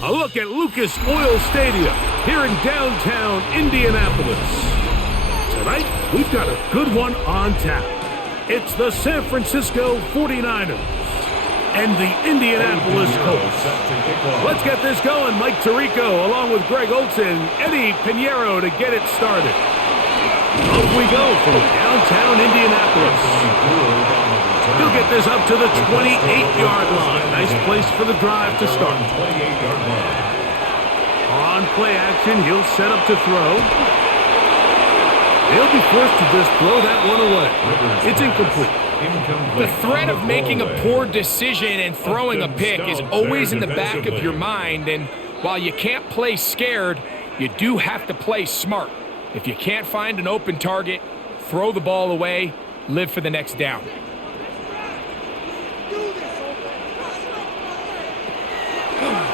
A look at Lucas Oil Stadium here in downtown Indianapolis. Tonight, we've got a good one on tap. It's the San Francisco 49ers and the Indianapolis Colts. Let's get this going. Mike Tirico along with Greg Olson, Eddie Pinheiro to get it started. Off we go from downtown Indianapolis. He'll get this up to the 28-yard line. Nice place for the drive to start. On play action, he'll set up to throw. He'll be forced to just throw that one away. It's incomplete. The threat of making a poor decision and throwing a pick is always in the back of your mind, and while you can't play scared, you do have to play smart. If you can't find an open target, throw the ball away, live for the next down.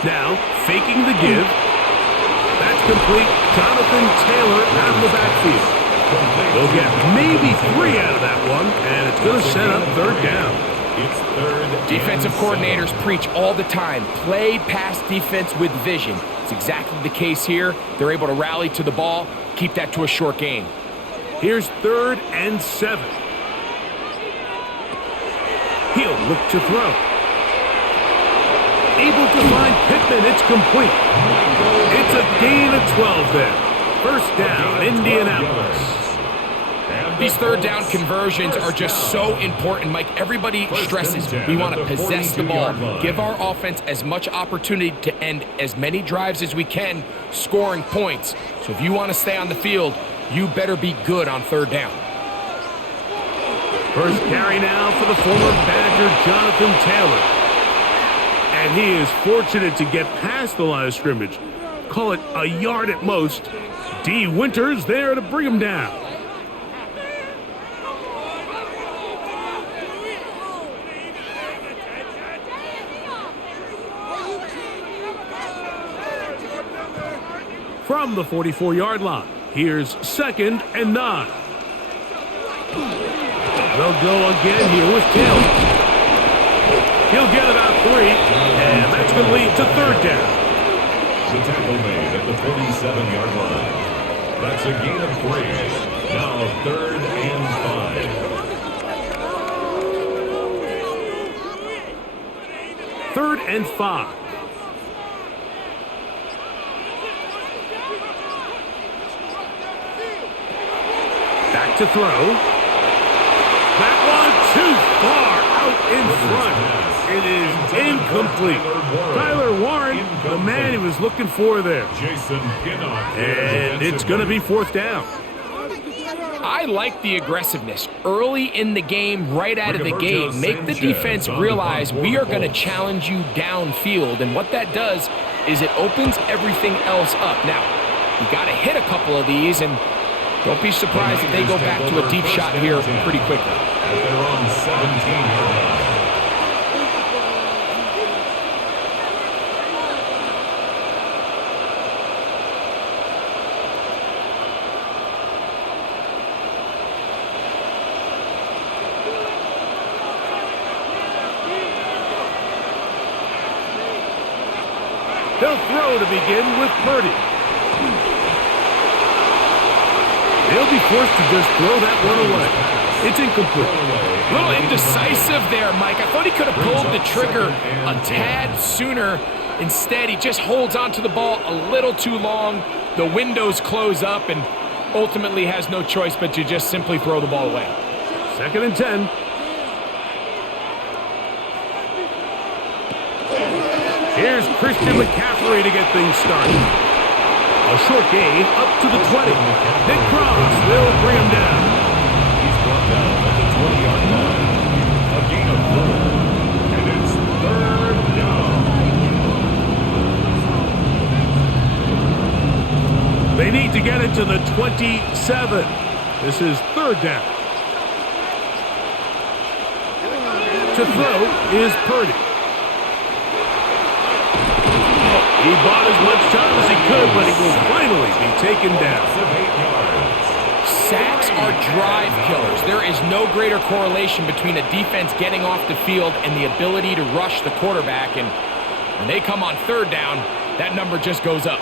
Now, faking the give. That's complete. Jonathan Taylor out of the backfield. They'll get maybe 3 out of that one, and it's going to set up third down. It's third. Defensive coordinators preach all the time, play pass defense with vision. It's exactly the case here. They're able to rally to the ball, keep that to a short gain. Here's 3rd and 7. He'll look to throw. Able to find Pittman. It's complete. It's a gain of 12 there. First down, Indianapolis. These third down conversions are just so important, Mike. Everybody stresses we want to possess the ball, give our offense as much opportunity to end as many drives as we can, scoring points. So if you want to stay on the field, you better be good on third down. First carry now for the former Badger, Jonathan Taylor. And he is fortunate to get past the line of scrimmage. Call it a yard at most. D. Winters there to bring him down. From the 44-yard line, here's 2nd and 9. They'll go again here with Taylor. He'll get about 3, and that's going to lead to third down. The tackle made at the 47-yard line. That's a gain of 3. Now 3rd and 5. 3rd and 5. Back to throw. That one too far out in front. It is incomplete. Tyler Warren, the man he was looking for there. And it's going to be 4th down. I like the aggressiveness early in the game, right out of the gate. Make the defense realize we are going to challenge you downfield, and what that does is it opens everything else up. Now, you got to hit a couple of these, and don't be surprised if they go back to a deep shot here pretty quickly. At their own 17-yard line. They'll throw to begin with Purdy. They'll be forced to just throw that one away. It's incomplete. A little indecisive there, Mike. I thought he could have pulled the trigger a tad sooner. Instead, he just holds onto the ball a little too long. The windows close up and ultimately has no choice but to just simply throw the ball away. 2nd and 10. Here's Christian McCaffrey to get things started. A short gain up to the 20. Nick Cross will bring him down. He's brought down at the 20-yard line. A gain of 4. And it's 3rd down. They need to get it to the 27. This is 3rd down. To throw is Purdy. He bought as much time as he could, but he will finally be taken down. Sacks are drive killers. There is no greater correlation between a defense getting off the field and the ability to rush the quarterback. And when they come on 3rd down, that number just goes up.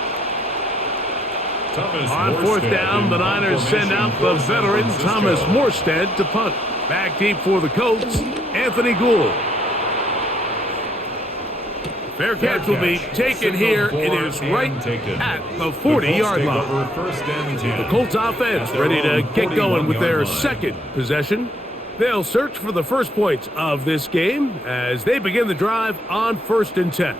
On fourth down, the Niners send out the veteran Thomas Morstead to punt. Back deep for the Colts, Anthony Gould. Fair catch will be taken here. It is right at the 40-yard line. The Colts offense ready to get going with their second possession. They'll search for the first points of this game as they begin the drive on 1st and 10.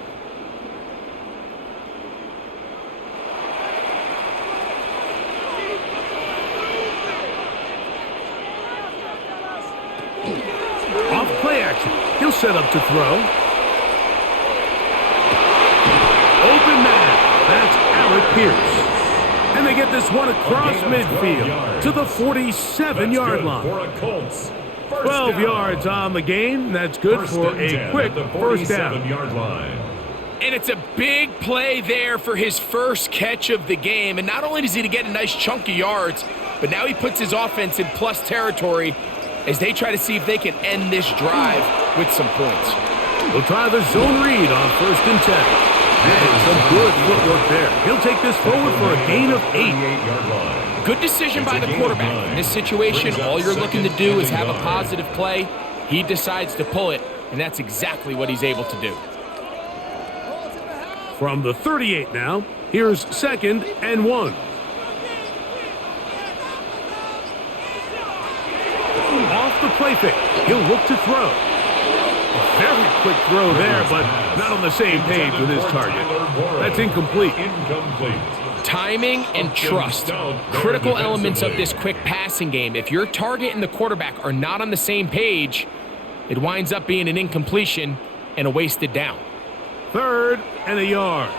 Off play action. He'll set up to throw. Open man. That's Alec Pierce. And they get this one across midfield to the 47-yard line. 12 yards on the gain. That's good for a quick first down. And it's a big play there for his first catch of the game. And not only does he get a nice chunk of yards, but now he puts his offense in plus territory as they try to see if they can end this drive with some points. We'll try the zone read on 1st and 10. And some good footwork there. He'll take this forward for a gain of 8. Good decision by the quarterback. In this situation, all you're looking to do is have a positive play. He decides to pull it, and that's exactly what he's able to do. From the 38 now, here's 2nd and 1. Off the play fake, he'll look to throw. A very quick throw there, but not on the same page with his target. That's incomplete. Timing and trust, critical elements of this quick passing game. If your target and the quarterback are not on the same page, it winds up being an incompletion and a wasted down. 3rd and a yard.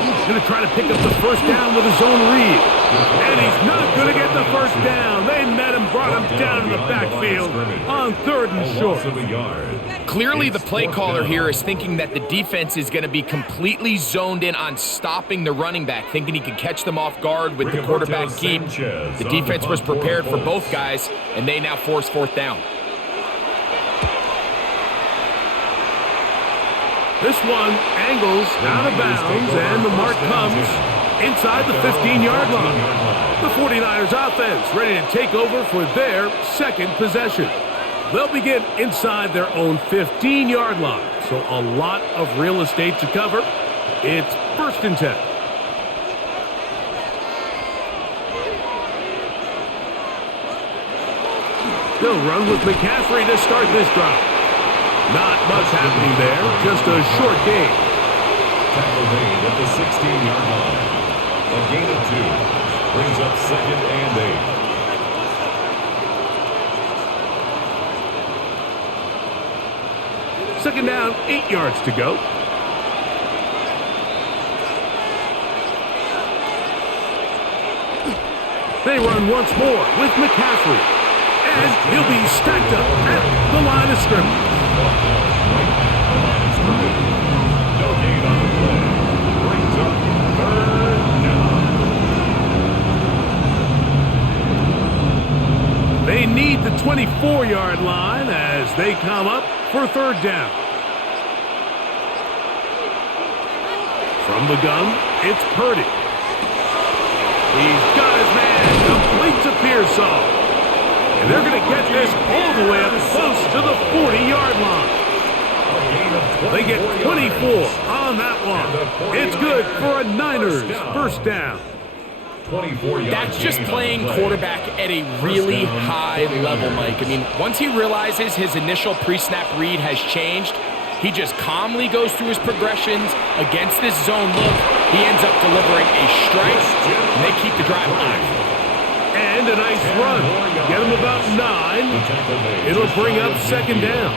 He's going to try to pick up the first down with his own read. And he's not going to get the first down. They met him, brought him down in the backfield on 3rd and short. Clearly the play caller here is thinking that the defense is going to be completely zoned in on stopping the running back, thinking he could catch them off guard with the quarterback keep. The defense was prepared for both guys, and they now force 4th down. This one angles out of bounds, and the mark comes inside the 15-yard line. The 49ers offense ready to take over for their second possession. They'll begin inside their own 15-yard line, so a lot of real estate to cover. It's 1st and 10. They'll run with McCaffrey to start this drive. Not much happening there, just a short gain. Tackle made at the 16-yard line. A gain of 2 brings up 2nd and 8. Second down, 8 yards to go. They run once more with McCaffrey. And he'll be stacked up at the line of scrimmage. No gain on the play. Brings up 3rd down. They need the 24-yard line as they come up for 3rd down. From the gun, it's Purdy. He's got his man, completes a Pearsall. And they're going to get this all the way up close to the 40-yard line. They get 24 on that one. It's good for a Niners first down. That's just playing quarterback at a really high level, Mike. I mean, once he realizes his initial pre-snap read has changed, he just calmly goes through his progressions against this zone look. He ends up delivering a strike, and they keep the drive alive. And a nice run. Get him about 9. It'll bring up 2nd down.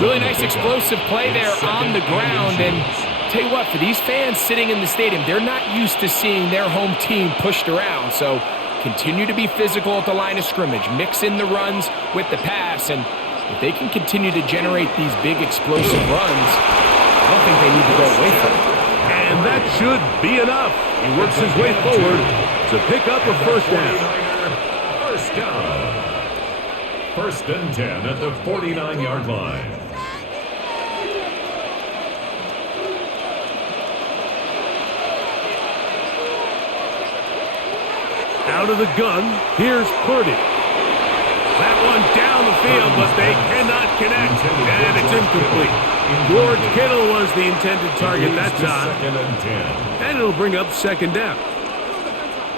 Really nice explosive play there on the ground. And tell you what, for these fans sitting in the stadium, they're not used to seeing their home team pushed around. So continue to be physical at the line of scrimmage. Mix in the runs with the pass. And if they can continue to generate these big explosive runs, I don't think they need to go away from it. And that should be enough. He works his way forward to pick up a first down. First down. 1st and 10 at the 49-yard line. Out of the gun, here's Purdy. That one down the field, but they cannot connect, and it's incomplete. George Kittle was the intended target that time, and it'll bring up second down.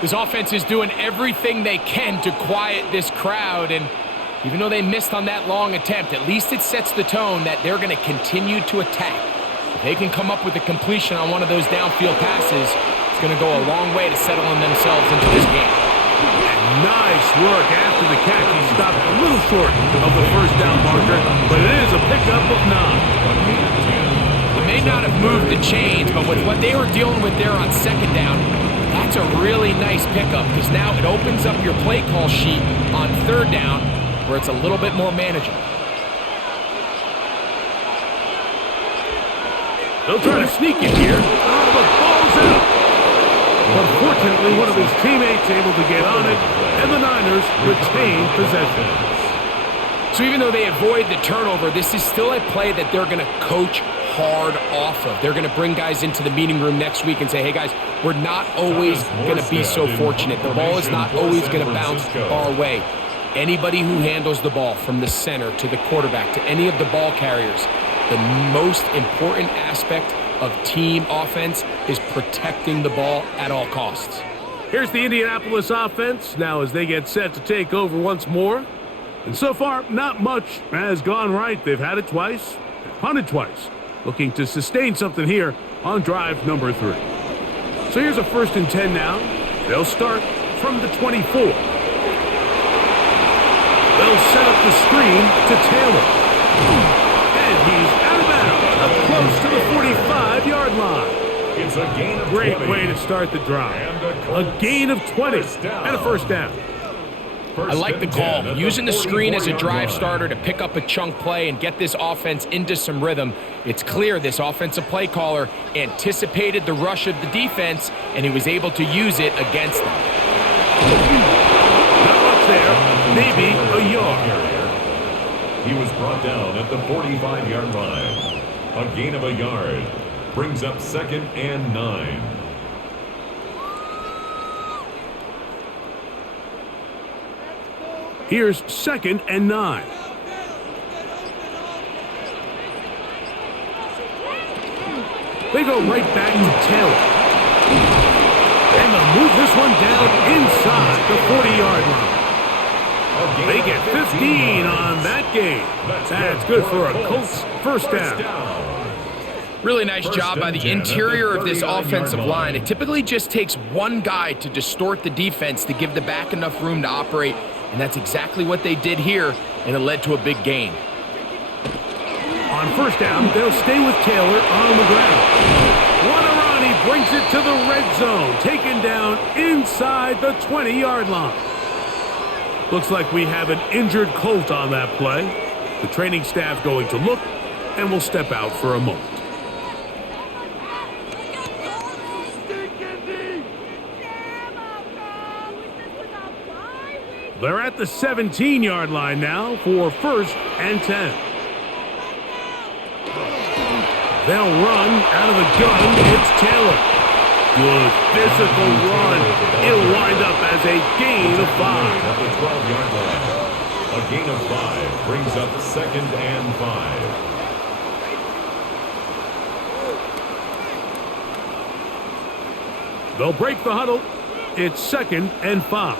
This offense is doing everything they can to quiet this crowd, and even though they missed on that long attempt, at least it sets the tone that they're going to continue to attack. If they can come up with a completion on one of those downfield passes, it's going to go a long way to settling themselves into this game. And nice work after the catch. He stopped a little short of the first down marker, but it is a pickup of 9. It may not have moved the chains, but with what they were dealing with there on second down, that's a really nice pickup because now it opens up your play call sheet on third down where it's a little bit more manageable. They'll try to sneak it here. Oh, the ball's out. Unfortunately, one of his teammates able to get on it, and the Niners retain possession. So even though they avoid the turnover, this is still a play that they're going to coach hard off of. They're going to bring guys into the meeting room next week and say, hey, guys, we're not always going to be so fortunate. The ball is not always going to bounce our way. Anybody who handles the ball from the center to the quarterback to any of the ball carriers, the most important aspect of team offense is protecting the ball at all costs. Here's the Indianapolis offense now as they get set to take over once more. And so far, not much has gone right. They've had it twice, punted twice, looking to sustain something here on drive number 3. So here's a 1st and 10 now. They'll start from the 24. They'll set up the screen to Taylor. And he's out of bounds, up close to the 45-yard line. It's a gain of 20. Great way to start the drive. A gain of 20 and a first down. I like the call. Using the screen as a drive starter to pick up a chunk play and get this offense into some rhythm. It's clear this offensive play caller anticipated the rush of the defense, and he was able to use it against them. Not much there. Maybe a yard. He was brought down at the 45-yard line. A gain of a yard brings up 2nd and 9. Here's 2nd and 9. They go right back to Taylor. And they'll move this one down inside the 40-yard line. They get 15 on that game. That's good for a Colts first down. Really nice job by the interior of this offensive line. It typically just takes one guy to distort the defense to give the back enough room to operate, and that's exactly what they did here, and it led to a big gain. On first down, they'll stay with Taylor on the ground. What a run, he brings it to the red zone, taken down inside the 20-yard line. Looks like we have an injured Colt on that play. The training staff going to look, and will step out for a moment. They're at the 17-yard line now for 1st and 10. They'll run out of the gun. It's Taylor. Good physical run. It'll wind up as a gain of 5. At the 12-yard line. A gain of 5 brings up 2nd and 5. They'll break the huddle. It's 2nd and 5.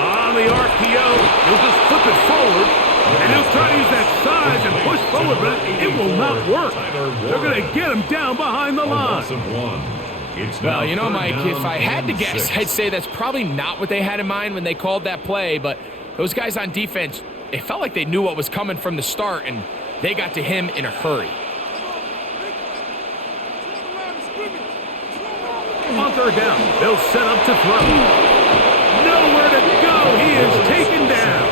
On the RPO, he'll just flip it forward. And he'll try to use that size and push forward, but it will not work. They're going to get him down behind the line. Well, you know, Mike, if I had to guess, I'd say that's probably not what they had in mind when they called that play, but those guys on defense, it felt like they knew what was coming from the start, and they got to him in a hurry. On third down, they'll set up to throw. Nowhere to go. He is taken down.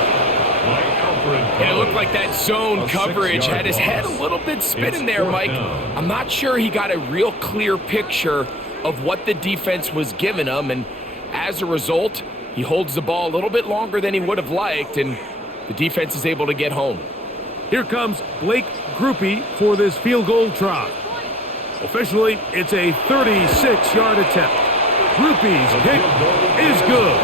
And it looked like that zone coverage had his head a little bit spinning there, Mike. I'm not sure he got a real clear picture of what the defense was giving him, and as a result, he holds the ball a little bit longer than he would have liked, and the defense is able to get home. Here comes Blake Grupe for this field goal try. Officially, it's a 36-yard attempt. Groupie's kick is good.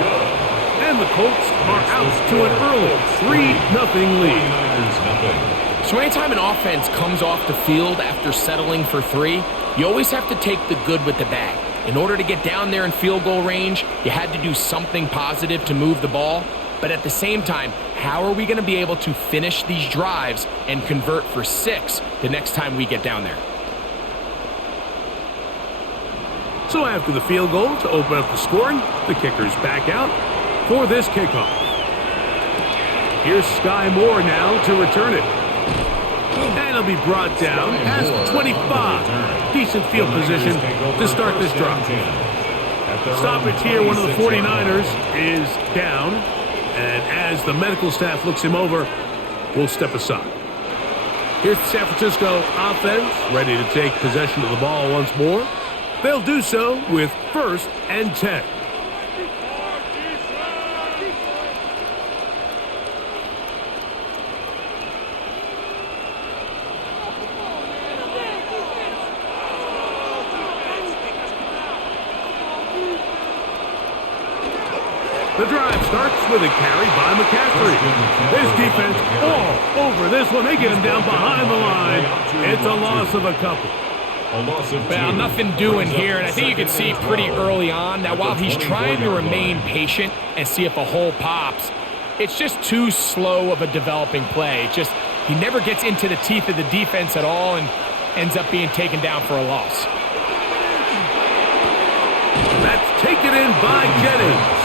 And the Colts are out to an early 3-0 lead. So anytime an offense comes off the field after settling for 3, you always have to take the good with the bad. In order to get down there in field goal range, you had to do something positive to move the ball. But at the same time, how are we going to be able to finish these drives and convert for 6 the next time we get down there? So after the field goal to open up the scoring, the kicker's back out for this kickoff. Here's Sky Moore now to return it. And he'll be brought down past the 25. Decent field position to start this drive. Stoppage here, one of the 49ers is down. And as the medical staff looks him over, we'll step aside. Here's the San Francisco offense, ready to take possession of the ball once more. They'll do so with 1st and 10. The drive starts with a carry by McCaffrey. This defense all over this one. They get him down behind the line. It's a loss of a couple. Well, nothing doing here, and I think you can see pretty early on that while he's trying to remain patient and see if a hole pops, it's just too slow of a developing play. He never gets into the teeth of the defense at all and ends up being taken down for a loss. That's taken in by Jennings.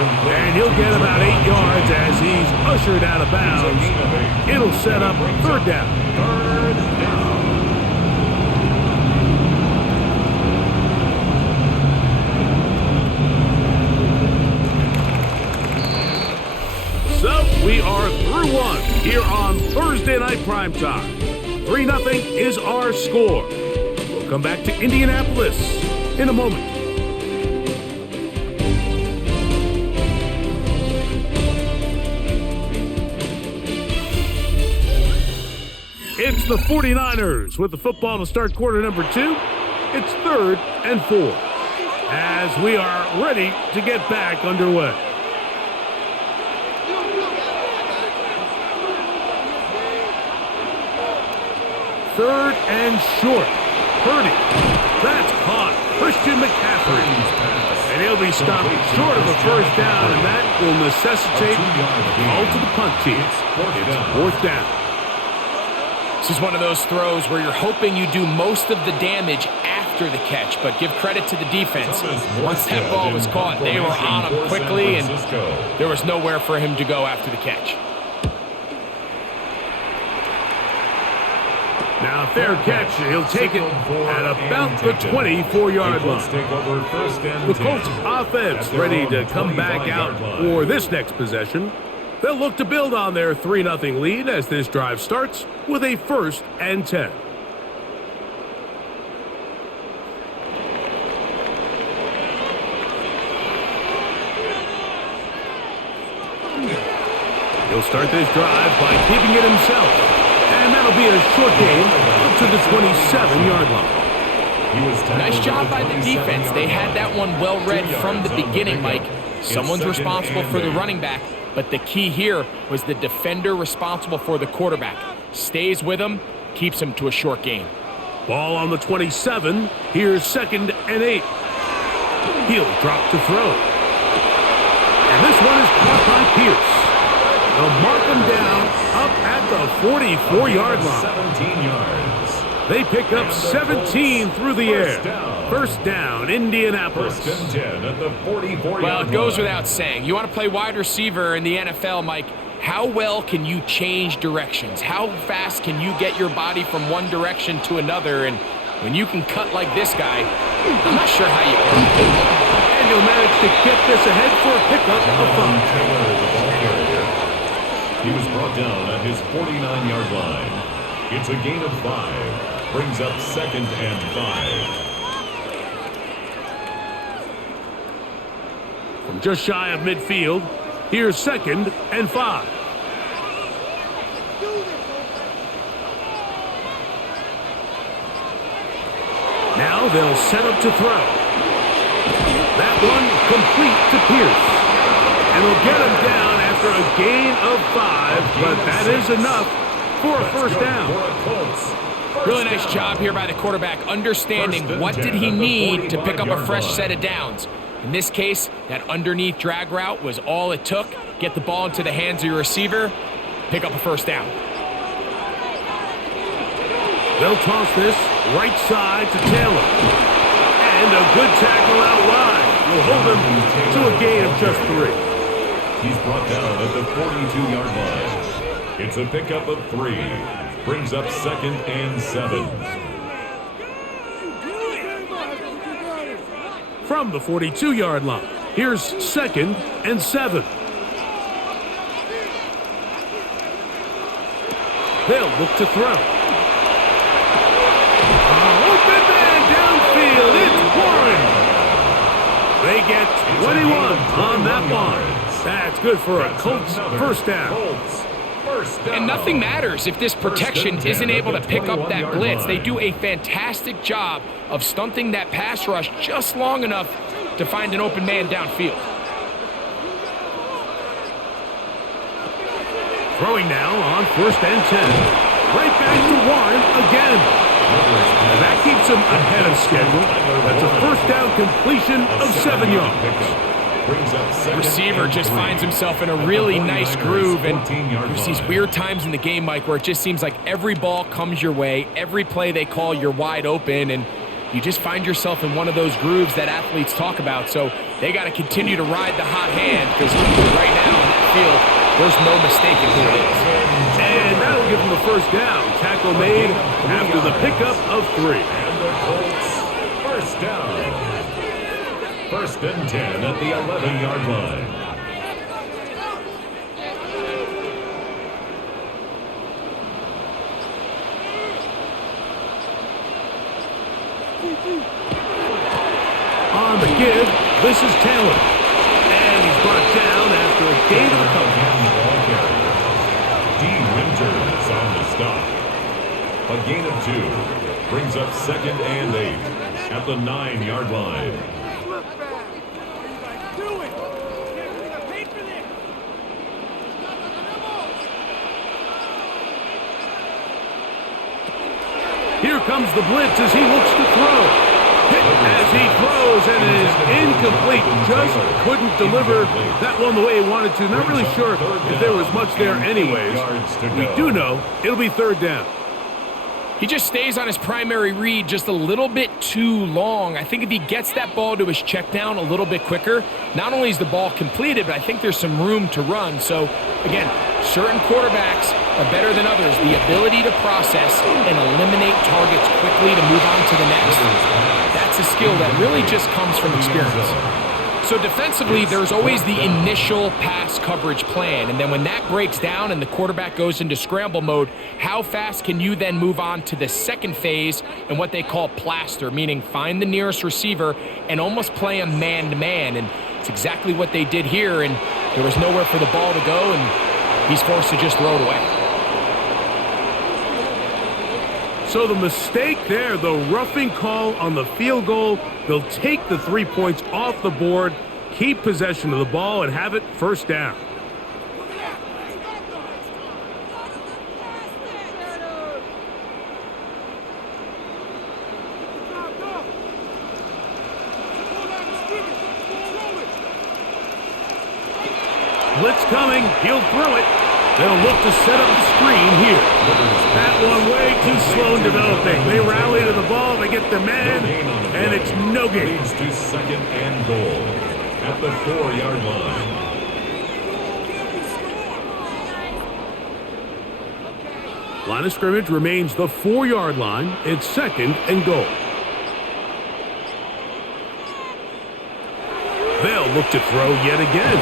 And he'll get about 8 yards as he's ushered out of bounds. It'll set up 3rd down. So we are through one here on Thursday Night Primetime. 3-0 is our score. We'll come back to Indianapolis in a moment. It's the 49ers with the football to start quarter number 2. It's 3rd and 4 as we are ready to get back underway. Third and short. Purdy. That's caught. Christian McCaffrey. And he'll be stopped short of a 1st down, and that will necessitate a call to the punt team. It's 4th down. This is one of those throws where you're hoping you do most of the damage after the catch, but give credit to the defense. Once that ball was caught, they were on him quickly, and there was nowhere for him to go after the catch. Now, fair catch. He'll take it at about the 24-yard line. The Colts offense ready to come back out for this next possession. They'll look to build on their 3-0 lead as this drive starts with a 1st and 10. He'll start this drive by keeping it himself. And that'll be a short gain up to the 27-yard line. Nice job by the defense. They had that one well read from the beginning, Mike. Someone's responsible for the running back, but the key here was the defender responsible for the quarterback. Stays with him, keeps him to a short gain. Ball on the 27. Here's 2nd and 8. He'll drop to throw. And this one is caught by Pierce. They'll mark him down up at the 44-yard line. 17 yards. They pick up 17 through the air. 1st down, Indianapolis. 1st and 10 at the 44-yard line. Well, it goes without saying. You want to play wide receiver in the NFL, Mike. How well can you change directions? How fast can you get your body from one direction to another? And when you can cut like this guy, I'm not sure how you can. And he'll manage to get this ahead for a pickup of 5. He was brought down at his 49-yard line. It's a gain of 5. Brings up 2nd and 5. From just shy of midfield, here's 2nd and 5. Now they'll set up to throw. That one complete to Pierce. And he'll get him down after a gain of 5, but that is enough for a first down. Really nice job here by the quarterback, understanding what did he need to pick up a fresh set of downs. In this case, that underneath drag route was all it took. Get the ball into the hands of your receiver, pick up a first down. They'll toss this right side to Taylor. And a good tackle out wide will hold him to a gain of just 3. He's brought down at the 42-yard line. It's a pickup of 3. Brings up 2nd and 7. From the 42-yard line, here's 2nd and 7. They'll look to throw. Open man downfield, it's Warren. They get 21 on that one. That's good for a Colts first down. And nothing matters if this protection isn't able to pick up that blitz. They do a fantastic job of stunting that pass rush just long enough to find an open man downfield. Throwing now on 1st and 10. Right back to Warren again. And that keeps him ahead of schedule. That's a first down completion of 7 yards. The receiver just finds himself in a really nice groove, and there's these weird times in the game, Mike, where it just seems like every ball comes your way, every play they call, you're wide open, and you just find yourself in one of those grooves that athletes talk about. So they got to continue to ride the hot hand, because right now in that field, there's no mistaking who it is. And that'll give him a first down. Tackle made after the pickup of 3. And the Colts first down. 1st and 10 at the 11-yard line. On the give, this is Taylor. And he's brought down after a gain of a couple. D. Winters on the stop. A gain of 2. Brings up 2nd and 8 at the 9-yard line. Here comes the blitz as he looks to throw. Hit as he throws, and it is incomplete. Just couldn't deliver that one the way he wanted to. Not really sure if there was much there anyways. We do know it'll be 3rd down. He just stays on his primary read just a little bit too long. I think if he gets that ball to his check down a little bit quicker, not only is the ball completed, but I think there's some room to run. So, again, certain quarterbacks are better than others. The ability to process and eliminate targets quickly to move on to the next, that's a skill that really just comes from experience. So defensively, there's always the initial pass coverage plan, and then when that breaks down and the quarterback goes into scramble mode, how fast can you then move on to the second phase and what they call plaster, meaning find the nearest receiver and almost play him man-to-man, and it's exactly what they did here, and there was nowhere for the ball to go, and he's forced to just throw it away. So the mistake there, the roughing call on the field goal, they'll take the 3 points off the board, keep possession of the ball, and have it first down. Blitz coming, he'll throw it. They'll look to set up the screen here. That one way too slow in developing. They rally to the ball, they get the man, and it's no gain. Leads to 2nd and goal at the 4-yard line. Line of scrimmage remains the 4-yard line. It's 2nd and goal. They'll look to throw yet again.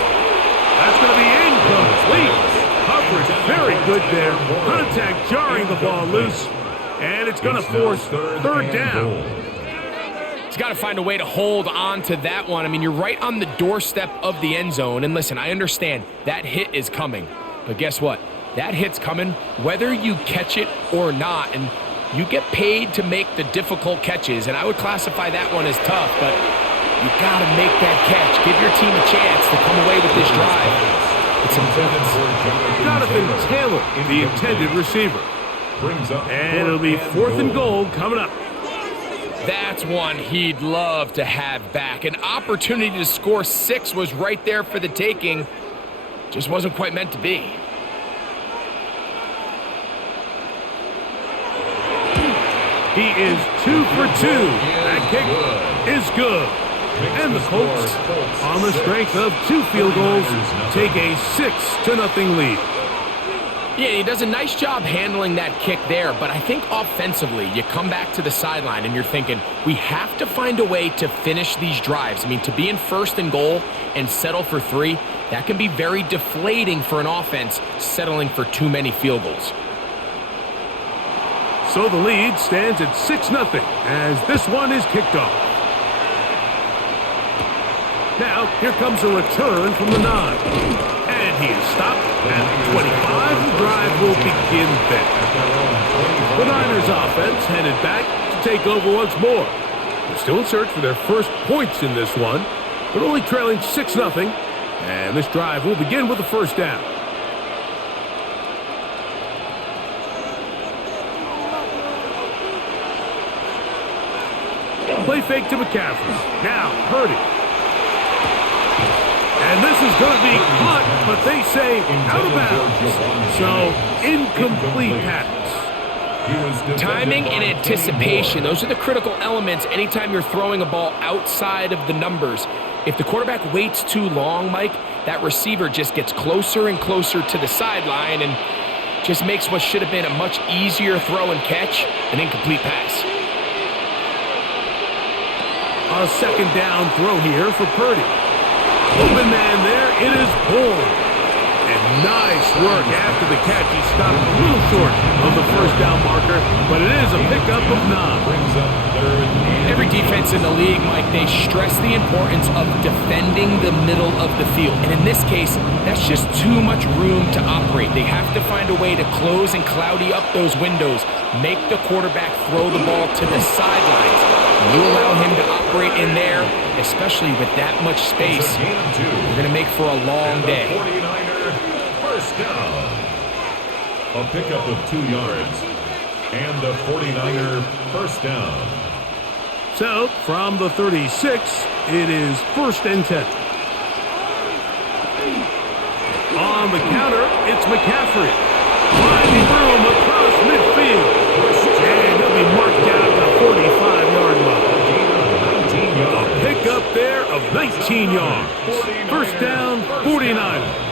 That's going to be incomplete. Coverage very good there. Contact jarring the ball loose. And it's going to force 3rd down. He's got to find a way to hold on to that one. I mean, you're right on the doorstep of the end zone. And listen, I understand that hit is coming. But guess what? That hit's coming whether you catch it or not. And you get paid to make the difficult catches, and I would classify that one as tough, but you got to make that catch. Give your team a chance to come away with this drive. It's important. Jonathan Taylor, the intended receiver. And it'll be 4th and goal coming up. That's one he'd love to have back. An opportunity to score 6 was right there for the taking. Just wasn't quite meant to be. He is 2 for 2. That kick is good. And the Colts, on the strength of 2 field goals, take a 6-0 lead. Yeah, he does a nice job handling that kick there, but I think offensively, you come back to the sideline and you're thinking, we have to find a way to finish these drives. I mean, to be in 1st and goal and settle for 3, that can be very deflating for an offense settling for too many field goals. So the lead stands at 6-0 as this one is kicked off. Now, here comes a return from the 9. And he is stopped at 25. The drive will begin then. The Niners offense headed back to take over once more. They're still in search for their first points in this one, but only trailing 6-0. And this drive will begin with a 1st down. Play fake to McCaffrey. Now, Purdy. And this is going to be caught, but they say out of bounds. So, incomplete pass. Timing and anticipation, those are the critical elements anytime you're throwing a ball outside of the numbers. If the quarterback waits too long, Mike, that receiver just gets closer and closer to the sideline and just makes what should have been a much easier throw and catch an incomplete pass. A 2nd down throw here for Purdy. Open man there, it is Bourne. And nice work after the catch. He stopped a little short of the 1st down marker, but it is a pickup of 9. Every defense in the league, Mike, they stress the importance of defending the middle of the field. And in this case, that's just too much room to operate. They have to find a way to close and cloudy up those windows, make the quarterback throw the ball to the sidelines. You allow him to operate in there, especially with that much space, you're going to make for a long day. 49er, 1st down. A pickup of 2 yards. And the 49er, 1st down. So, from the 36, it is 1st and 10. On the counter, it's McCaffrey. Finding room across midfield. And he'll be marked down at the 45-yard line. A pickup there of 19 yards. 1st down, 49ers.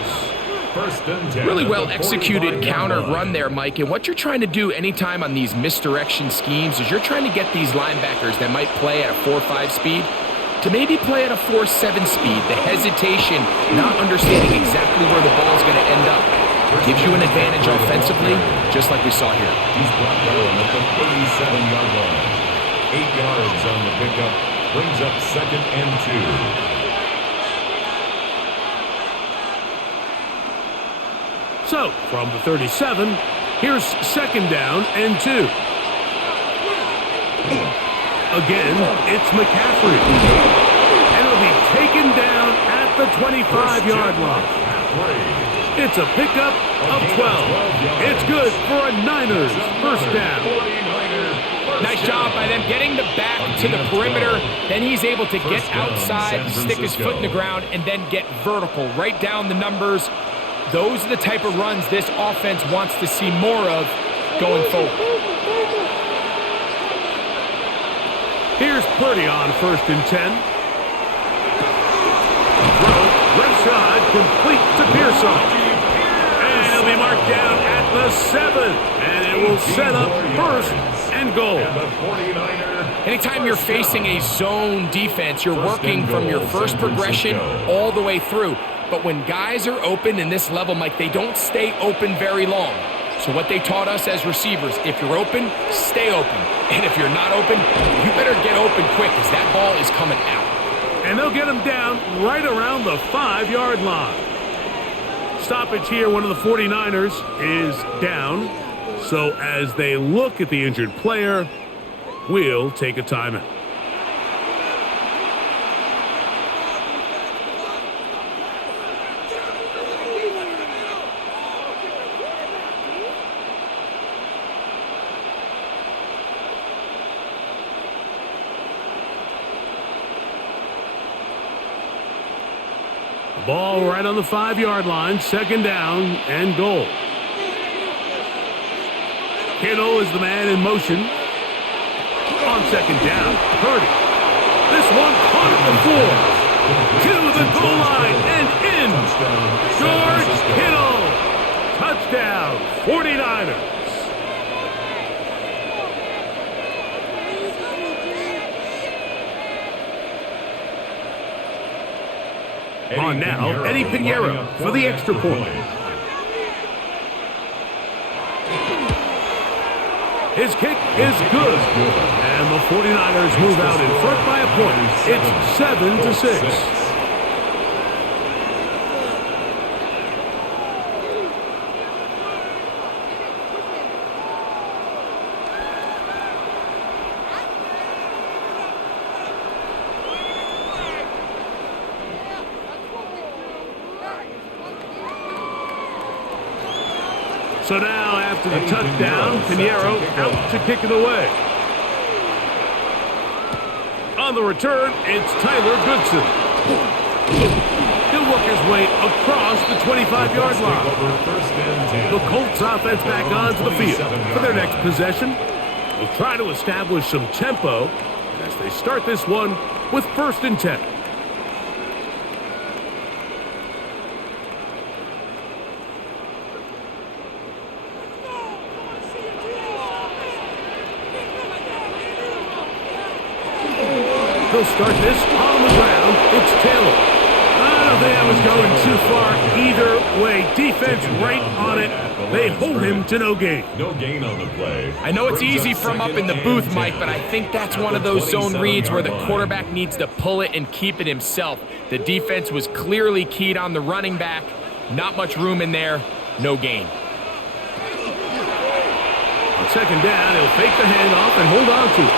Really well executed counter run there, Mike. And what you're trying to do anytime on these misdirection schemes is you're trying to get these linebackers that might play at a 4.5 speed to maybe play at a 4.7 speed. The hesitation, not understanding exactly where the ball is going to end up, gives you an advantage offensively, just like we saw here. He's brought down at the 37-yard line. 8 yards on the pickup. Brings up 2nd and 2. So, from the 37, here's 2nd down and 2. Again, it's McCaffrey. And it'll be taken down at the 25-yard line. It's a pickup of 12. It's good for a Niners 1st down. Nice job by them getting the back to the perimeter. Then he's able to get outside, stick his foot in the ground, and then get vertical right down the numbers. Those are the type of runs this offense wants to see more of going forward. Here's Purdy on 1st and 10. Throw, left side, complete to Pearson. And he'll be marked down at the 7. And it will set up 1st and goal. Anytime you're facing a zone defense, you're working from your first progression all the way through. But when guys are open in this level, Mike, they don't stay open very long. So what they taught us as receivers, if you're open, stay open. And if you're not open, you better get open quick because that ball is coming out. And they'll get him down right around the 5-yard line. Stoppage here, one of the 49ers is down. So as they look at the injured player, we'll take a timeout. Ball right on the 5-yard line, second down and goal. Kittle is the man in motion. On second down, Purdy. This one caught at the 4. To the goal line and in. George Kittle. Touchdown, 49ers. On now, Eddie Pinheiro for the extra point. His kick is good. And the 49ers move out in front by a point. It's 7-6. So now, after the touchdown, Pinheiro out to kick it away. On the return, it's Tyler Goodson. He'll work his way across the 25-yard line. The Colts offense back onto the field for their next possession. They'll try to establish some tempo as they start this one with 1st and 10. He'll start this on the ground. It's Taylor. I don't think I was going too far either way. Defense right on it. They hold him to no gain. No gain on the play. I know it's easy from up in the booth, Mike, but I think that's one of those zone reads where the quarterback needs to pull it and keep it himself. The defense was clearly keyed on the running back. Not much room in there. No gain. On second down, he'll fake the handoff and hold on to it.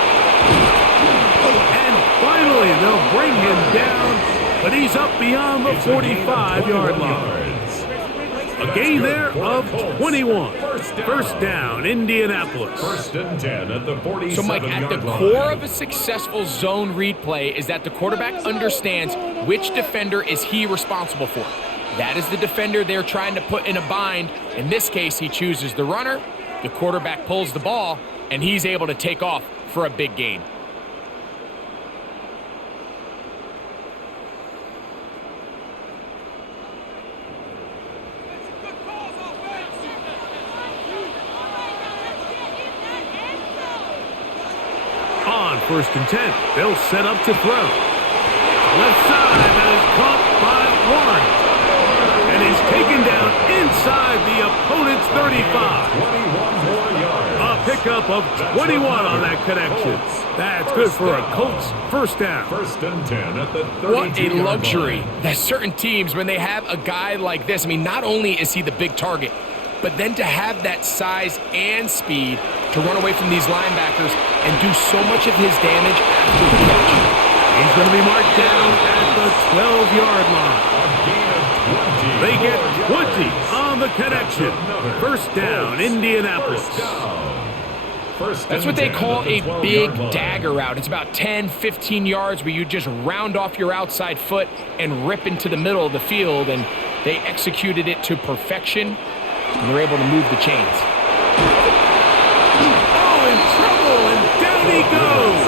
Finally, they'll bring him down, but he's up beyond the 45-yard line. A gain there of 21. First down, Indianapolis. 1st and 10 at the 47-yard line. So, Mike, at the core of a successful zone read play is that the quarterback understands which defender is he responsible for. That is the defender they're trying to put in a bind. In this case, he chooses the runner, the quarterback pulls the ball, and he's able to take off for a big gain. On 1st and 10, they'll set up to throw. Left side, that is caught by Warren. And he's taken down inside the opponent's 35. 21 more yards. A pickup of 21 on that connection. That's good for a Colts first down. 1st and 10 at the 32-yard line. What a luxury. There's certain teams, when they have a guy like this, I mean, not only is he the big target, but then to have that size and speed to run away from these linebackers and do so much of his damage after the catch. He's going to be marked down at the 12-yard line. They get 20 on the connection. First down, Indianapolis. That's what they call a big dagger route. It's about 10, 15 yards where you just round off your outside foot and rip into the middle of the field, and they executed it to perfection. And they're able to move the chains. Oh, in trouble, and down he goes.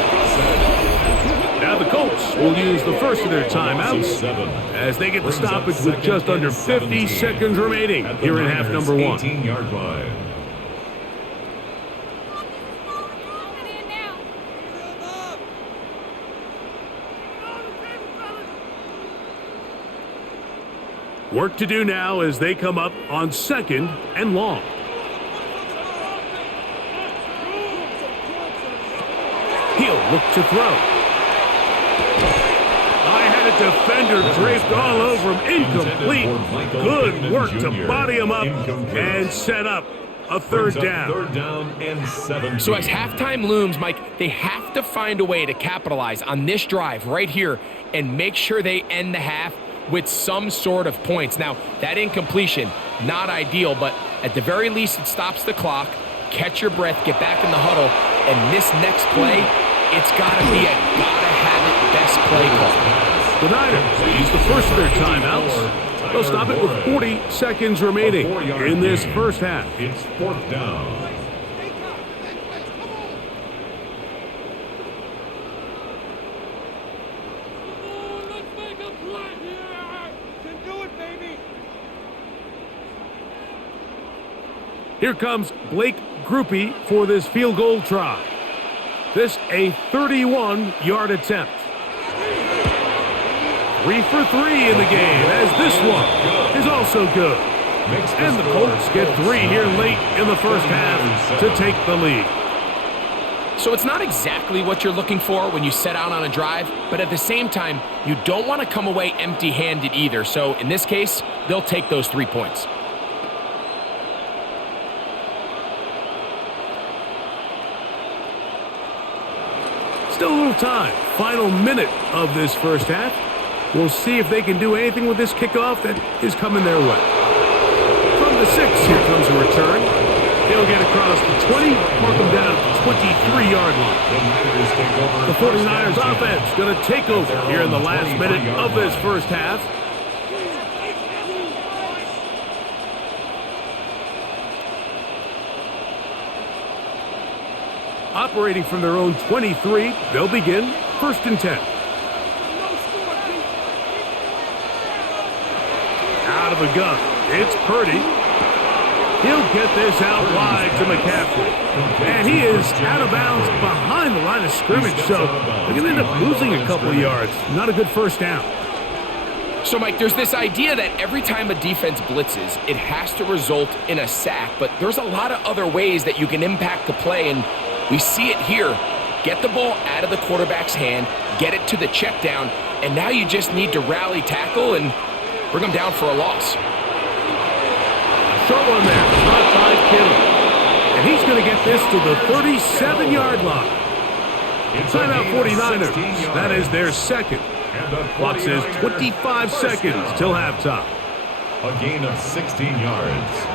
Now the Colts will use the first of their timeouts as they get the stoppage with just under 50 seconds remaining here in half number 1. 18-yard line. Work to do now as they come up on 2nd and long. He'll look to throw. I had a defender draped all over him. Incomplete. Good work to body him up and set up a third Brings up down. Third down and 7. So as halftime looms, Mike, they have to find a way to capitalize on this drive right here and make sure they end the half with some sort of points. Now, that incompletion, not ideal, but at the very least, it stops the clock. Catch your breath, get back in the huddle, and this next play, it's got to be a gotta-have-it best play call. The Niners use the first of their timeouts. They'll stop it with 40 seconds remaining in this first half. It's fourth down. Here comes Blake Groupie for this field goal try. This a 31-yard attempt. 3 for 3 in the game, as this one is also good. And the Colts get 3 here late in the first half to take the lead. So it's not exactly what you're looking for when you set out on a drive, but at the same time, you don't want to come away empty-handed either. So in this case, they'll take those 3 points. Still a little time. Final minute of this first half. We'll see if they can do anything with this kickoff that is coming their way. From the 6, here comes a return. He'll get across the 20, mark him down at the 23-yard line. The 49ers offense going to take over here in the last minute of this first half. Operating from their own 23, they'll begin 1st and 10. Out of a gun, it's Purdy. He'll get this out wide to McCaffrey. And he is out of bounds behind the line of scrimmage, so they're going to end up losing a couple of yards. Not a good first down. So, Mike, there's this idea that every time a defense blitzes, it has to result in a sack, but there's a lot of other ways that you can impact the play, and we see it here. Get the ball out of the quarterback's hand, get it to the check down, and now you just need to rally tackle and bring them down for a loss. Short one there, caught by Kittle. And he's going to get this to the 37-yard line. Timeout 49ers. That is their second. Clock says 25 seconds till halftime. A gain of 16 yards.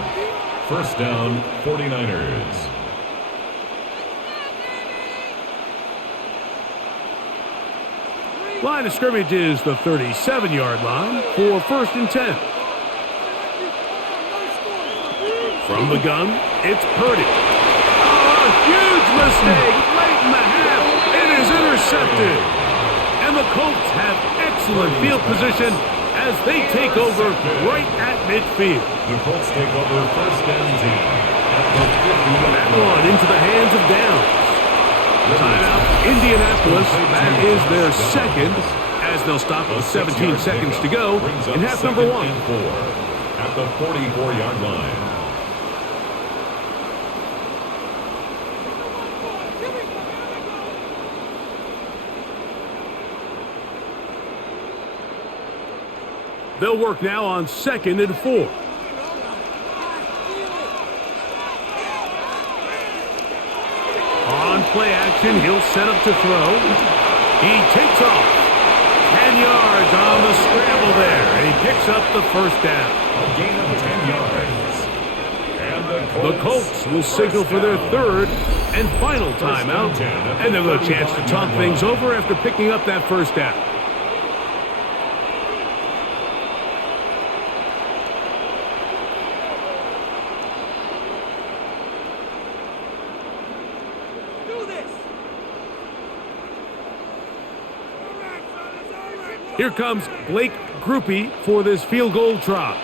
First down, 49ers. Line of scrimmage is the 37-yard line for 1st and 10. From the gun, it's Purdy. Oh, a huge mistake late in the half. It is intercepted. And the Colts have excellent field position as they take over right at midfield. The Colts take over 1st and 10. That one into the hands of Downs. Timeout, Indianapolis. That is their second, as they'll stop with 17 seconds to go in half number 1. At the 44-yard line. They'll work now on 2nd and 4. On play action, he'll set up to throw. He takes off. 10 yards on the scramble there. And he picks up the first down. A gain of 10 yards. And the Colts will signal for their 3rd and final timeout. And they'll have a chance to talk things over after picking up that first down. Here comes Blake Groupie for this field goal try.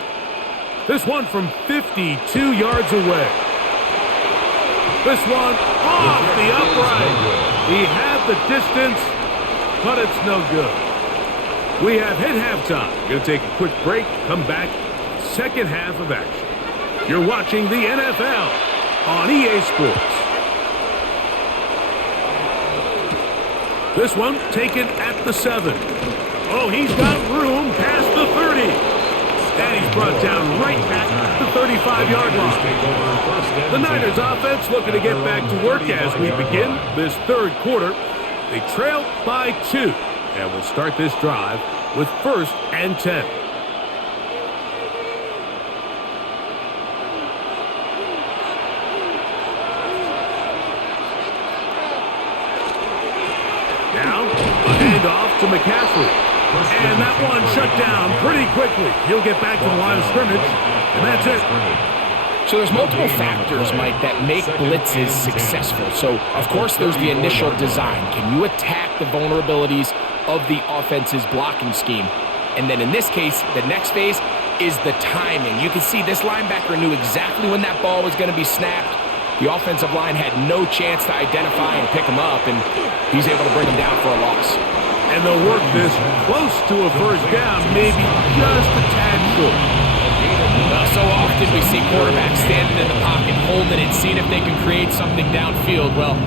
This one from 52 yards away. This one off the upright. He had the distance, but it's no good. We have hit halftime. Going to take a quick break, come back, second half of action. You're watching the NFL on EA Sports. This one taken at the 7. Oh, he's got room past the 30. And he's brought down right at the 35. 35-yard line. The Niners offense looking to get back to work as we begin this third quarter. They trail by 2, and we'll start this drive with 1st and 10. Now, a handoff to McCaffrey. And that one shut down pretty quickly. He'll get back to the line of scrimmage, and that's it. So there's multiple factors, Mike, that make blitzes successful. So, of course, there's the initial design. Can you attack the vulnerabilities of the offense's blocking scheme? And then in this case, the next phase is the timing. You can see this linebacker knew exactly when that ball was going to be snapped. The offensive line had no chance to identify and pick him up, and he's able to bring him down for a loss. And they'll work this close to a first down, maybe just a tad short. So often we see quarterbacks standing in the pocket, holding it, seeing if they can create something downfield. Well,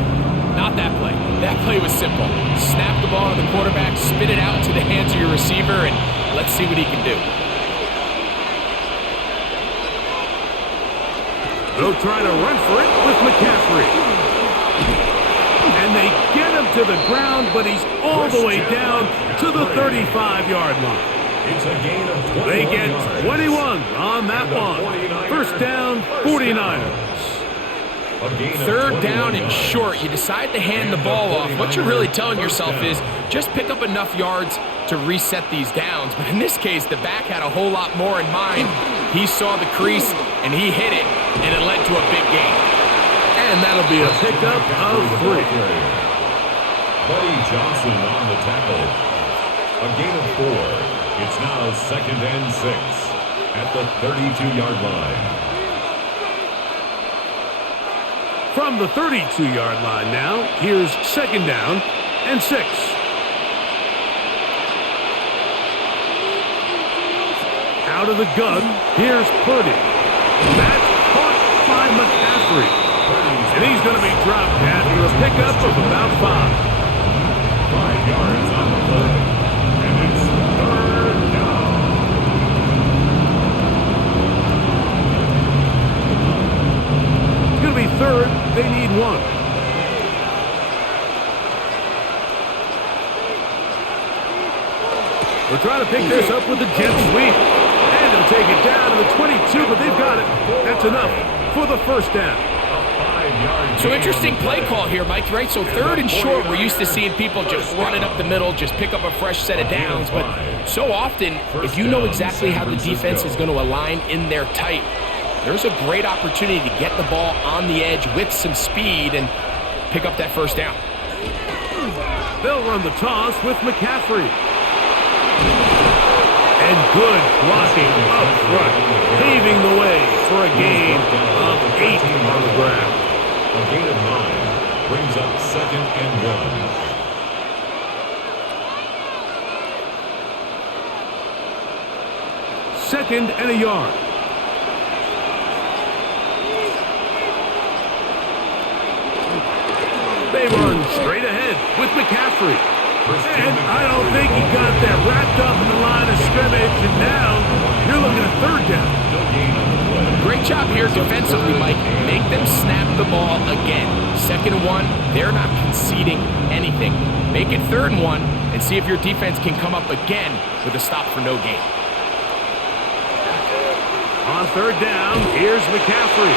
not that play. That play was simple. Snap the ball to the quarterback, spin it out to the hands of your receiver, and let's see what he can do. They'll try to run for it with McCaffrey. And they get him to the ground, but he's all the way down to the 35-yard line. They get 21 on that one. First down, 49ers. Third down and short. You decide to hand the ball off. What you're really telling yourself is just pick up enough yards to reset these downs. But in this case, the back had a whole lot more in mind. He saw the crease, and he hit it, and it led to a big gain. And that'll be a pickup of 3. Buddy Johnson on the tackle. A gain of 4. It's now 2nd and 6 at the 32-yard line. From the 32-yard line now, here's 2nd down and 6. Out of the gun, here's Purdy. That's caught by McCaffrey. And he's going to be dropped after a pickup of about 5. 5 yards on the play. And it's 3rd down. It's going to be 3rd. They need 1. They're trying to pick this up with the jet sweep. And they'll take it down to the 22, but they've got it. That's enough for the first down. So interesting play call here, Mike, right? So 3rd and short, we're used to seeing people just run it up the middle, just pick up a fresh set of downs. But so often, if you know exactly how the defense is going to align in there tight, there's a great opportunity to get the ball on the edge with some speed and pick up that first down. They'll run the toss with McCaffrey. And good blocking up front, paving the way for a gain of 8 on the ground. A gain of 9 brings up 2nd and 1. 2nd and a yard. They run straight ahead with McCaffrey. And I don't think he got that wrapped up in the line of scrimmage, and now you're looking at 3rd down. Great job here defensively, Mike. Make them snap the ball again. 2nd and 1, they're not conceding anything. Make it 3rd and 1 and see if your defense can come up again with a stop for no gain. On 3rd down, here's McCaffrey.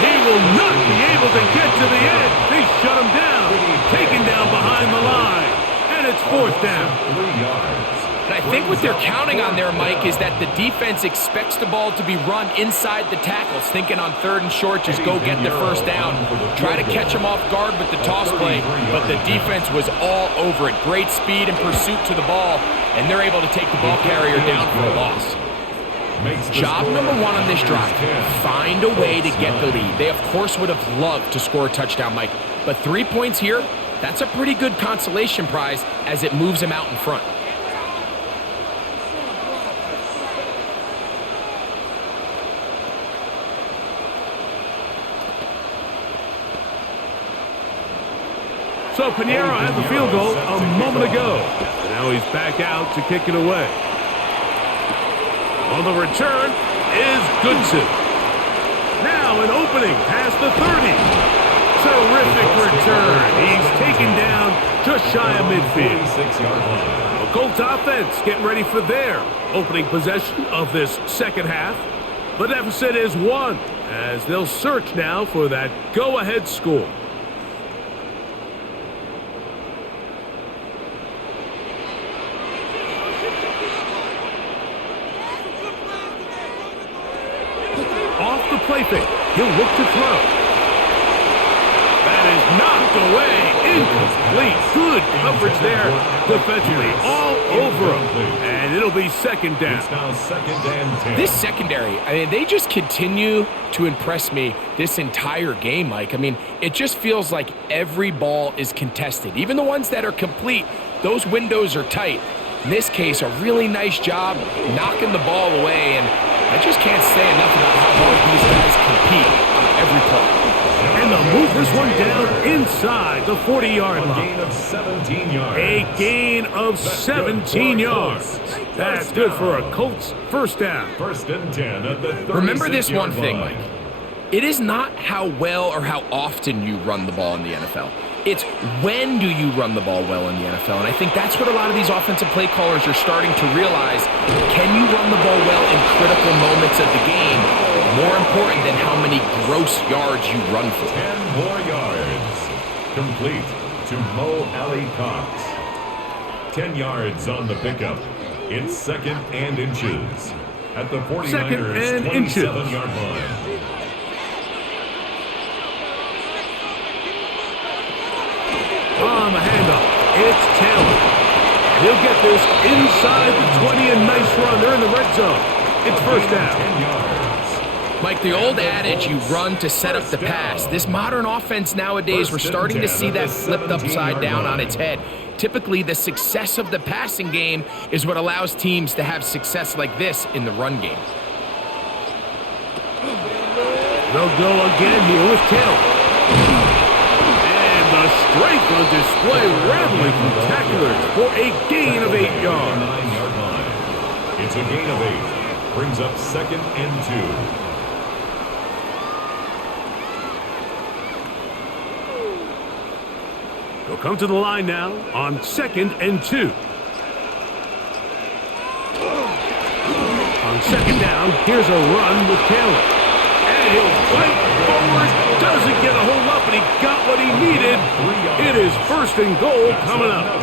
He will not be able to get to the edge. They shut him down. Taken down behind the line. And it's 4th down. 3 yards. And I think what they're counting on there, Mike, is that the defense expects the ball to be run inside the tackles, thinking on 3rd and short, just go get the first down. Try to catch them off guard with the toss play, but the defense was all over it. Great speed and pursuit to the ball, and they're able to take the ball carrier down for a loss. Job number 1 on this drive, find a way to get the lead. They, of course, would have loved to score a touchdown, Mike, but 3 points here, that's a pretty good consolation prize as it moves them out in front. So Pinheiro had the field goal a moment ago. And now he's back out to kick it away. On the return is Goodson. now an opening past the 30. Terrific return. He's taken down just shy of midfield. 46-yard line. The Colts offense getting ready for their opening possession of this second half. The deficit is 1 as they'll search now for that go-ahead score. Off the play fake. He'll look to throw. That is knocked away. Incomplete. Good coverage there defensively. All over him. And it'll be second down. It's now second and 10. This secondary, I mean, they just continue to impress me this entire game, Mike. I mean, it just feels like every ball is contested. Even the ones that are complete, those windows are tight. In this case, a really nice job knocking the ball away, and I just can't say enough about how hard these guys compete on every play. And they'll move this one down inside the 40-yard line. A gain of 17 yards. A gain of 17 yards. That's good for a Colts first down. First and 10 at the 36-yard Remember this one thing, line. Mike. It is not how well or how often you run the ball in the NFL. It's when do you run the ball well in the NFL. And I think that's what a lot of these offensive play callers are starting to realize. Can you run the ball well in critical moments of the game? More important than how many gross yards you run for. 10 more yards. Complete to Mo Alley Cox. 10 yards on the pickup. It's second and inches at the 49ers' 27-yard line. On the handoff, it's Taylor. He'll get this inside the 20, a nice run. They're in the red zone. It's first down. 10 yards. Mike, the old adage, you run to set up the pass. This modern offense nowadays, we're starting to see that flipped upside down on its head. Typically, the success of the passing game is what allows teams to have success like this in the run game. They'll go again here with Taylor. The strength on display, rattling through tacklers for a gain of 8 yards. 9-yard line. It's a gain of 8. Brings up second and 2. They'll come to the line now on second and 2. On second down, here's a run with Taylor. And he'll fight forward. Doesn't get a hold up, and he got what he needed. It is first and goal coming up.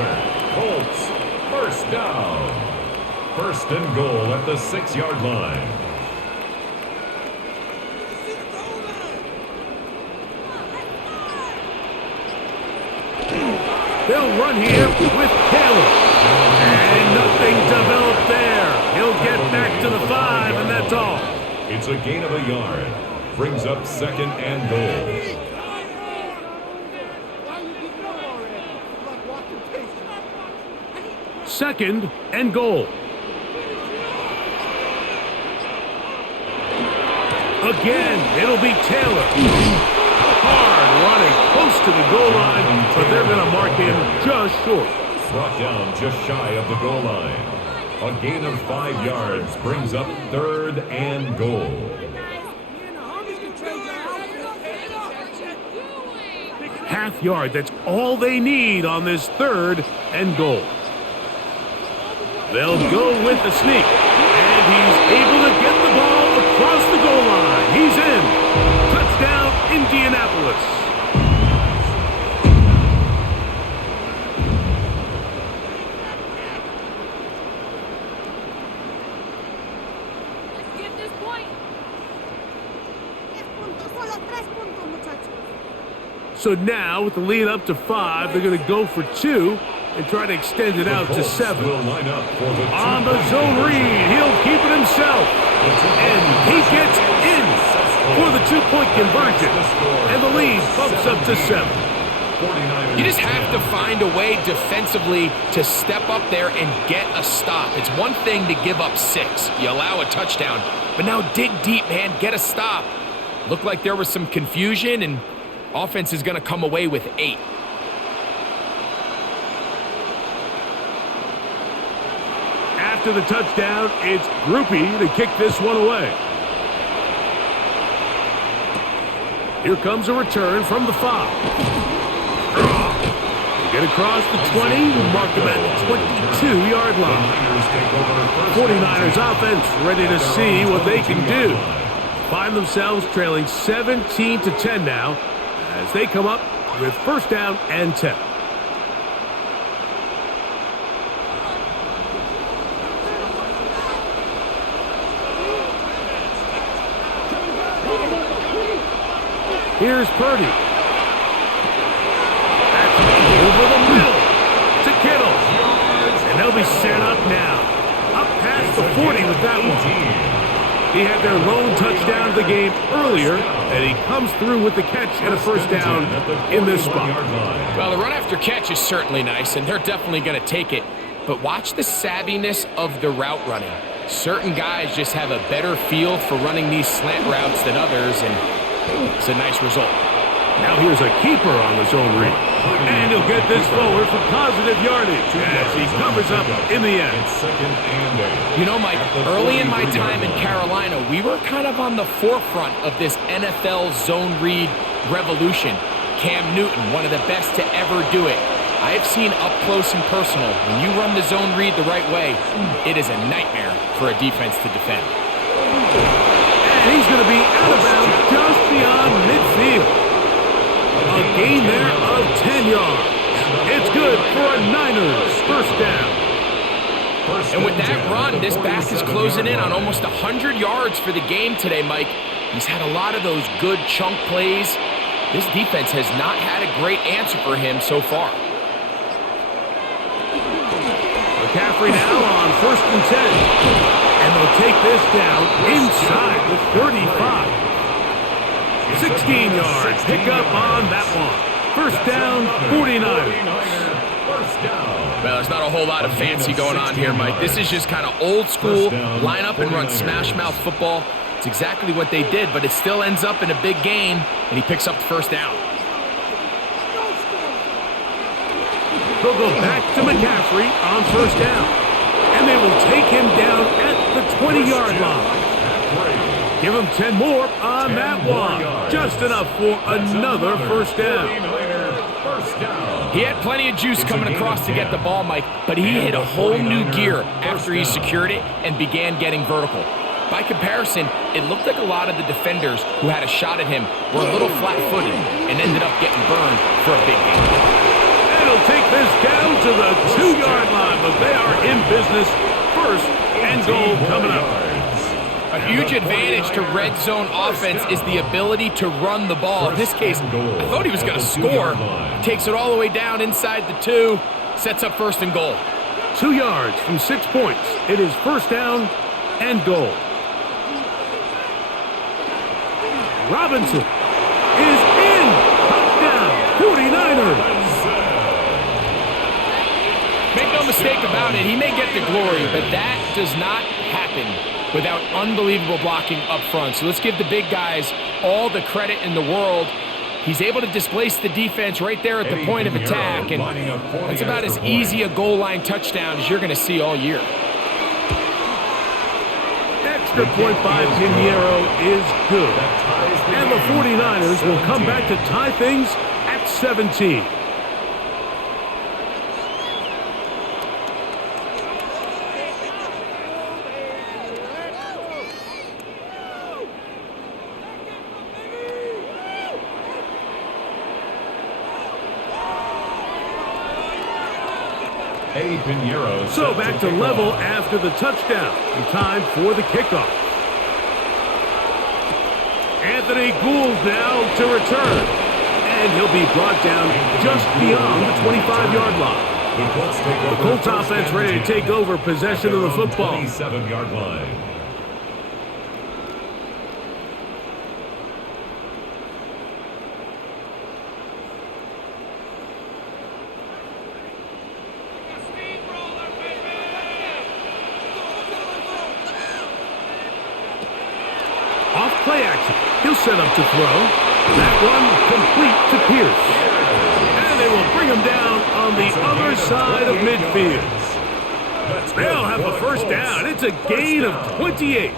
Colts, first down. First and goal at the 6-yard line. They'll run here with Taylor. And nothing developed there. He'll get back to the 5, and that's all. It's a gain of a yard. Brings up second and goal. Second and goal. Again, it'll be Taylor. Hard running close to the goal line, but they're going to mark him just short. Brought down just shy of the goal line. A gain of 5 yards brings up third and goal. Half yard, that's all they need on this third and goal. They'll go with the sneak, and he's able to get the ball across the goal line. He's in. Touchdown, Indianapolis. So now, with the lead up to 5, they're going to go for 2 and try to extend it out to 7. On the zone read, he'll keep it himself. And he gets in for the 2-point conversion. And the lead bumps up to 7. You just have to find a way defensively to step up there and get a stop. It's one thing to give up 6. You allow a touchdown. But now dig deep, man. Get a stop. Looked like there was some confusion, and offense is going to come away with 8. After the touchdown, it's Groupie to kick this one away. Here comes a return from the 5. They get across the 20, mark them at the 22-yard line. 49ers offense ready to see what they can do. Find themselves trailing 17-10 now as they come up with first down and 10. Here's Purdy. That's over the middle to Kittle. And they'll be set up now. Up past the 40 with that one. He had their lone touchdown of the game earlier, and he comes through with the catch and a first down in this spot. Well, the run after catch is certainly nice, and they're definitely going to take it. But watch the savviness of the route running. Certain guys just have a better feel for running these slant routes than others, and it's a nice result. Now here's a keeper on the zone read. And he'll get this forward for positive yardage as he covers up in the end. You know, Mike, early in my time in Carolina, we were kind of on the forefront of this NFL zone read revolution. Cam Newton, one of the best to ever do it. I have seen up close and personal, when you run the zone read the right way, it is a nightmare for a defense to defend. And he's going to be out of bounds just beyond midfield. A gain there of 10 yards. It's good for a Niners first down. And with that run, this back is closing in on almost 100 yards for the game today, Mike. He's had a lot of those good chunk plays. This defense has not had a great answer for him so far. McCaffrey now on first and 10. And they'll take this down inside the 35. 16-yard pickup on that one. First down, 49ers. Well, there's not a whole lot of fancy going on here, Mike. This is just kind of old school, line up and run smash mouth football. It's exactly what they did, but it still ends up in a big gain, and he picks up the first down. They'll go back to McCaffrey on first down. And they will take him down at the 20-yard line. Give him 10 more on that one. Just enough for another first down. He had plenty of juice coming across to get the ball, Mike, but he hit a whole new gear after he secured it and began getting vertical. By comparison, it looked like a lot of the defenders who had a shot at him were a little flat-footed and ended up getting burned for a big game. And he'll take this down to the 2-yard line, but they are in business. First and goal coming up. A huge advantage to red zone offense is the ability to run the ball. In this case, I thought he was going to score. Takes it all the way down inside the 2, sets up first and goal. 2 yards from 6 points. It is first down and goal. Robinson is in. Touchdown, 49ers. Make no mistake about it, he may get the glory, but that does not happen without unbelievable blocking up front. So let's give the big guys all the credit in the world. He's able to displace the defense right there at the point of attack, and that's about as easy a goal line touchdown as you're going to see all year. Extra point by Pinheiro is good. And the 49ers will come back to tie things at 17. So back to level after the touchdown. And time for the kickoff. Anthony Gould now to return. And he'll be brought down just beyond the 25-yard line. The Colts offense ready to take over possession of the football. 27-yard line. Play action. He'll set up to throw. That one complete to Pierce. And they will bring him down on the other side of midfield. They'll have a first down. It's a gain of 28.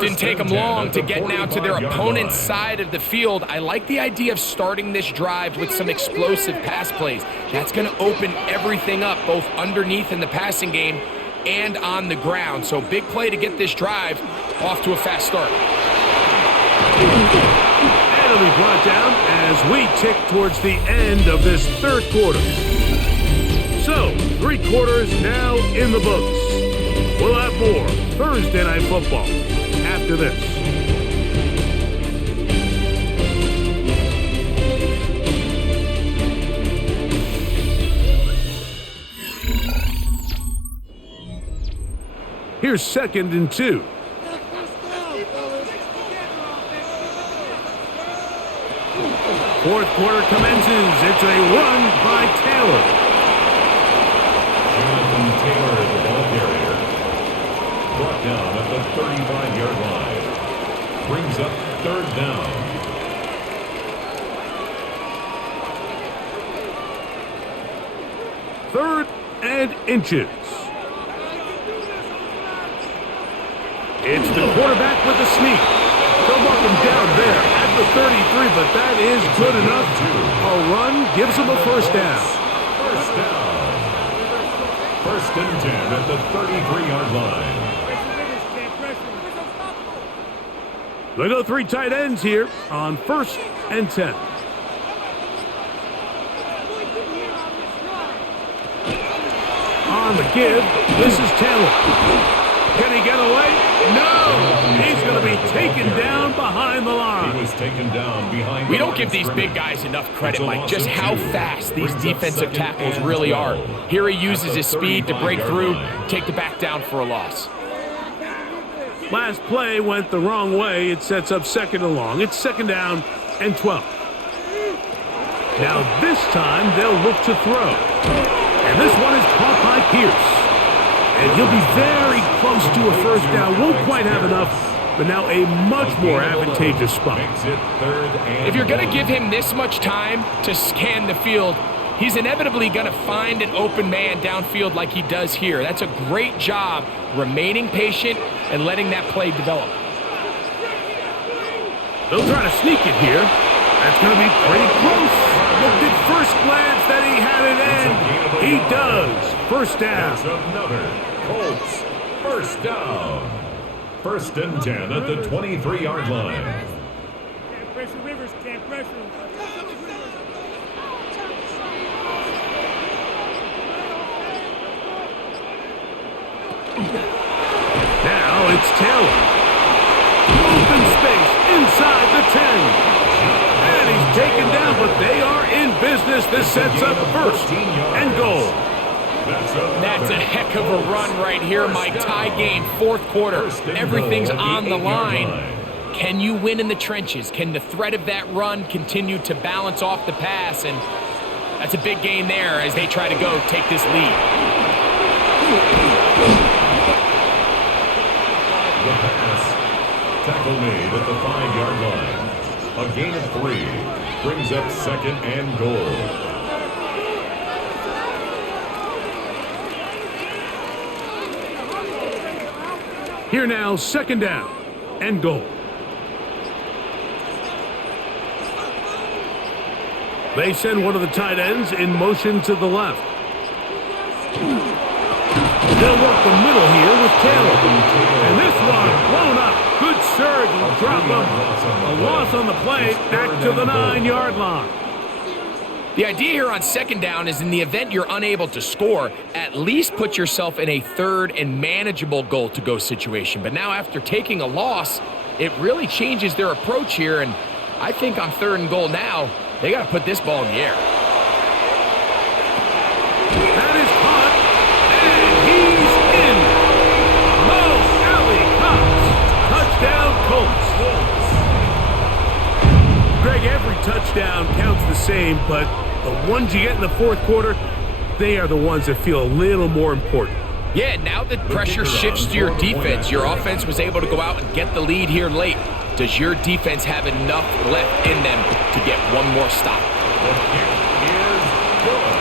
Didn't take them long to get now to their opponent's side of the field. I like the idea of starting this drive with some explosive pass plays. That's going to open everything up, both underneath in the passing game and on the ground. So big play to get this drive off to a fast start. And it'll be brought down as we tick towards the end of this third quarter. So, 3 quarters now in the books. We'll have more Thursday Night Football after this. Here's 2nd and 2. Fourth quarter commences. It's a run by Taylor. Jonathan Taylor, the ball carrier, brought down at the 35-yard line. Brings up 3rd down. Third and inches. It's the quarterback with the sneak. They'll mark him down there at the 33, but that is good enough. A run gives him a first down. First down. 1st and 10 at the 33-yard line. They go 3 tight ends here on 1st and 10. On the give, this is Taylor. Can he get away? No! He's going to be taken down behind the line. He was taken down behind. We don't give these big guys enough credit, Mike, just how fast these defensive tackles really are. Here he uses his speed to break through, take the back down for a loss. Last play went the wrong way. It sets up 2nd and long. It's 2nd down and 12. Now this time they'll look to throw. And this one is caught by Pierce. And he'll be very close to a first down. Won't quite have enough, but now a much more advantageous spot. If you're going to give him this much time to scan the field, he's inevitably going to find an open man downfield like he does here. That's a great job remaining patient and letting that play develop. They'll try to sneak it here. That's going to be pretty close. Looked at first glance that he had it in. He does. First down. That's another Colts first down. 1st and 10 at the 23-yard line. Can't pressure Rivers. Can't pressure him. Now it's Taylor. Open space inside the 10. And he's taken down, but they are in business. This sets up 1st and goal. That's a heck of a run right here, Mike. Tie game, 4th quarter. Everything's on the line. Can you win in the trenches? Can the threat of that run continue to balance off the pass? And that's a big gain there as they try to go take this lead. The pass. Tackle made at the 5-yard line. A gain of 3. Brings up 2nd and goal. Here now, 2nd down and goal. They send one of the tight ends in motion to the left. They'll work the middle here with Taylor. And this one blown up. Good surge will drop him. A loss on the play, back to the 9-yard line. The idea here on 2nd down is in the event you're unable to score, at least put yourself in a 3rd and manageable goal-to-go situation. But now after taking a loss, it really changes their approach here. And I think on 3rd and goal now, they got to put this ball in the air. That is caught, and he's in. Mo Alley Cox. Touchdown, Colts. Greg, every touchdown counts the same, but the ones you get in the 4th quarter, they are the ones that feel a little more important. Yeah, now that pressure shifts to your defense, your offense was able to go out and get the lead here late. Does your defense have enough left in them to get one more stop? The kick is good.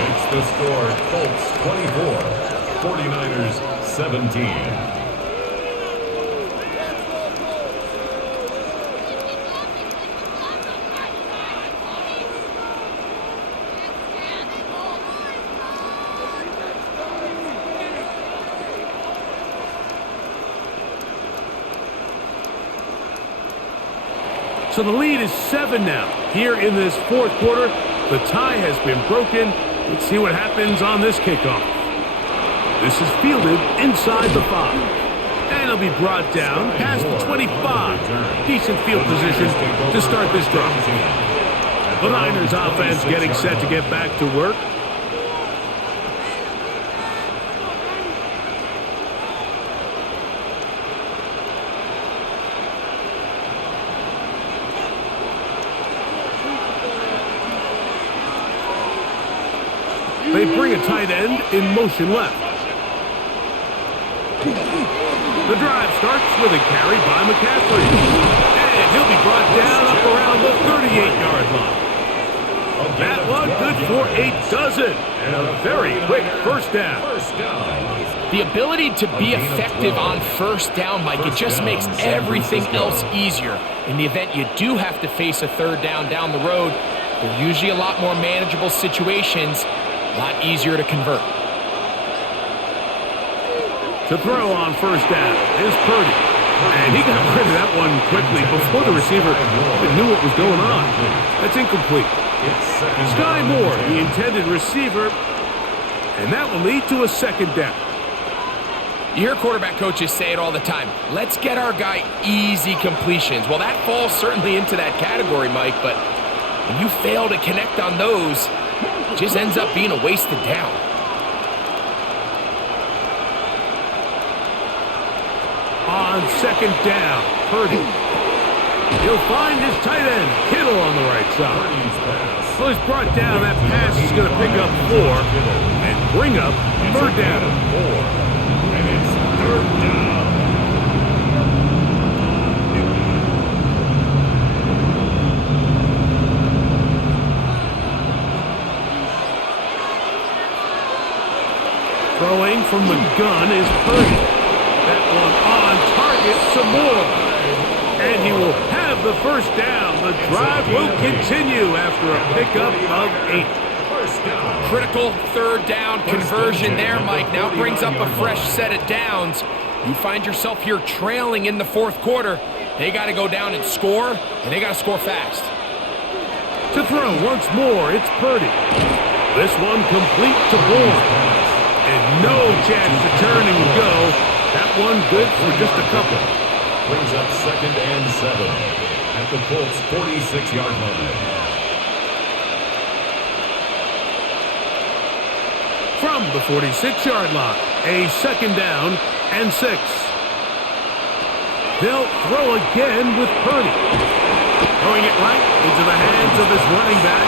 Makes the score Colts 24, 49ers 17. So the lead is 7 now. Here in this fourth quarter, the tie has been broken. Let's see what happens on this kickoff. This is fielded inside the 5. And it'll be brought down past the 25. Decent field position to start this drive. The Niners offense getting set to get back to work. They bring a tight end in motion left. The drive starts with a carry by McCaffrey. And he'll be brought down up around the 38-yard line. That one good for a dozen. And a very quick first down. The ability to be effective on first down, Mike, it just makes everything else easier. In the event you do have to face a third down the road, they're usually a lot more manageable situations. A lot easier to convert. To throw on first down is Purdy. And he got rid of that one quickly before the receiver even knew what was going on. That's incomplete. Sky Moore, the intended receiver. And that will lead to a second down. You hear quarterback coaches say it all the time. Let's get our guy easy completions. Well, that falls certainly into that category, Mike. But when you fail to connect on those, it just ends up being a wasted down. On second down, Purdy. He'll find his tight end, Kittle, on the right side. So he's brought down. That pass is going to pick up 4 and bring up third down. And it's third down. Throwing from the gun is Purdy. That one on target some more. And he will have the first down. The drive will continue after a pickup of 8. Critical third down conversion there, Mike. Now brings up a fresh set of downs. You find yourself here trailing in the fourth quarter. They got to go down and score, and they got to score fast. To throw once more, it's Purdy. This one complete to Bourne. And no chance to turn and go. That one good for just a couple. Brings up second and 7 at the Colts 46-yard line. From the 46-yard line, a second down and 6. They'll throw again with Purdy. Throwing it right into the hands of his running back.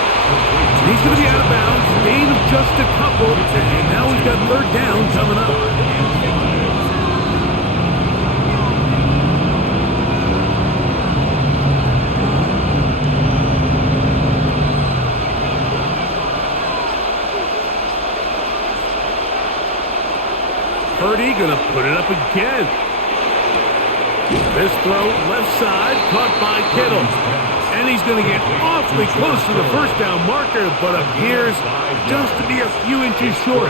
He's going to be out of bounds. Gain of just a couple. And now we've got third down coming up. Purdy going to put it up again. This throw left side caught by Kittle. And he's going to get awfully close to the first down marker, but appears just to be a few inches short.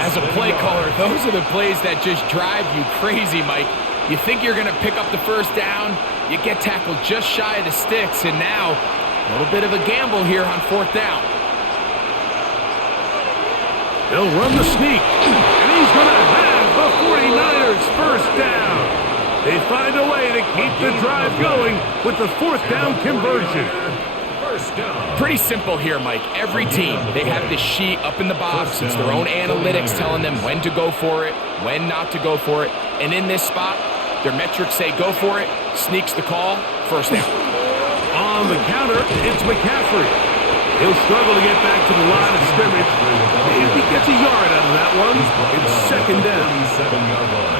As a play caller, those are the plays that just drive you crazy, Mike. You think you're going to pick up the first down, you get tackled just shy of the sticks, and now a little bit of a gamble here on fourth down. They'll run the sneak, and he's going to have the 49ers first down. They find a way to keep the drive going with the fourth down conversion. Pretty simple here, Mike. Every team, they have this sheet up in the box. It's their own analytics telling them when to go for it, when not to go for it. And in this spot, their metrics say go for it, sneaks the call, first down. On the counter, it's McCaffrey. He'll struggle to get back to the line of scrimmage. If he gets a yard out of that one, it's second down. 47-yard line.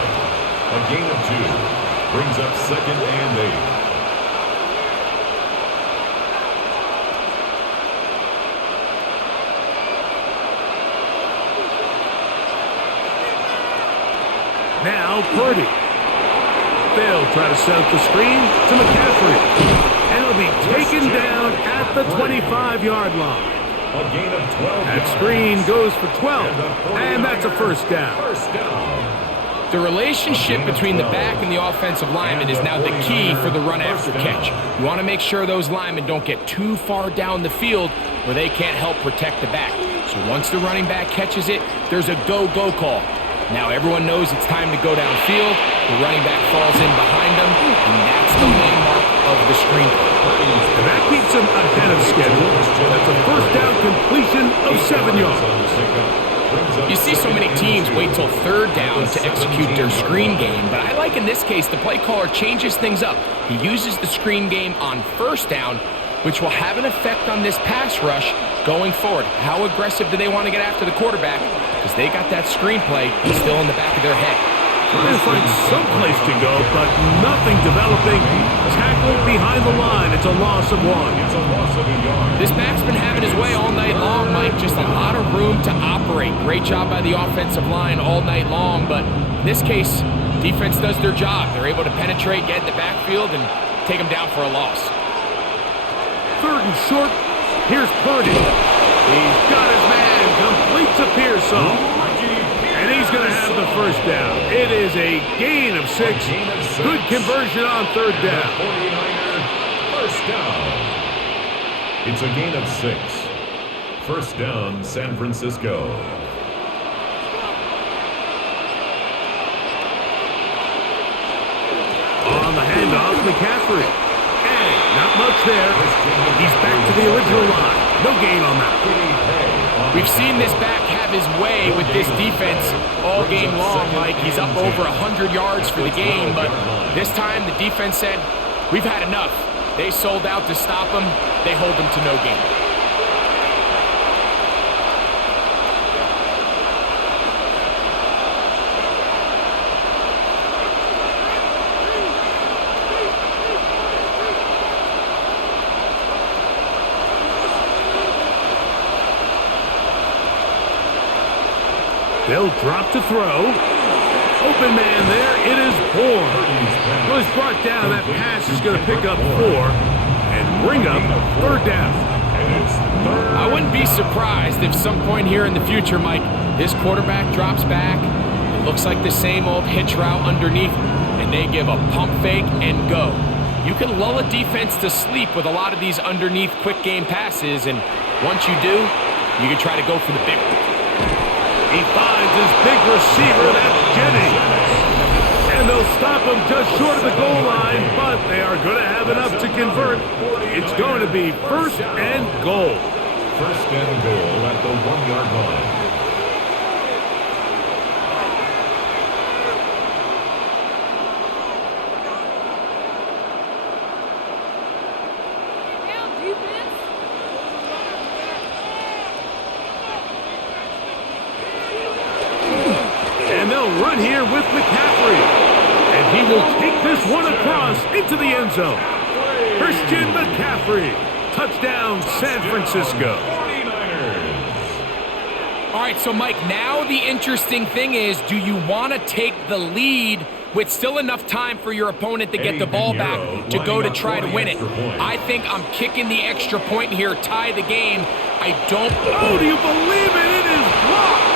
A gain of 2 brings up second and 8. Now Purdy. They'll try to set up the screen to McCaffrey. And it'll be taken down at the 25-yard line. A gain of 12. That screen goes for 12. And that's a first down. The relationship between the back and the offensive lineman is now the key for the run after catch. You want to make sure those linemen don't get too far down the field where they can't help protect the back. So once the running back catches it, there's a go-go call. Now everyone knows it's time to go downfield. The running back falls in behind them, and that's the landmark of the screen play. And that keeps him ahead of schedule. That's a first down completion of 7 yards. You see so many teams wait till third down to execute their screen game, but I like in this case the play caller changes things up. He uses the screen game on first down, which will have an effect on this pass rush going forward. How aggressive do they want to get after the quarterback? Because they got that screenplay still in the back of their head. Trying to find some place to go, but nothing developing. Tackled behind the line. It's a loss of 1. It's a loss of a yard. This back's been having his way all night long, Mike. Just a lot of room to operate. Great job by the offensive line all night long, but in this case, defense does their job. They're able to penetrate, get in the backfield, and take them down for a loss. 3rd and short. Here's Purdy. He's got his man. Completes a Pearson. And he's going to have the first down. It is a gain of 6. Good conversion on 3rd down. 49er, first down. It's a gain of 6. First down, San Francisco. On the handoff, McCaffrey. And not much there. He's back to the original line. No gain on that. We've seen this back have his way with this defense all game long, Mike. He's up over 100 yards for the game, but this time the defense said, we've had enough. They sold out to stop him. They hold him to no gain. They'll drop to throw. Open man there. It is Bourne. Well, he's brought down. That pass is going to pick up 4 and bring up 3rd down. I wouldn't be surprised if some point here in the future, Mike, this quarterback drops back. It looks like the same old hitch route underneath, and they give a pump fake and go. You can lull a defense to sleep with a lot of these underneath quick game passes, and once you do, you can try to go for the big one. He finds his big receiver, that's Jennings. And they'll stop him just short of the goal line, but they are going to have enough to convert. It's going to be 1st and goal. 1st and goal at the 1-yard line. And they'll run here with McCaffrey. And he will take this one across into the end zone. Christian McCaffrey. Touchdown, San Francisco. All right, so Mike, now the interesting thing is, do you want to take the lead with still enough time for your opponent to get the ball back to go to try to win it? I think I'm kicking the extra point here, tie the game. I don't... Oh, do you believe it? It is blocked.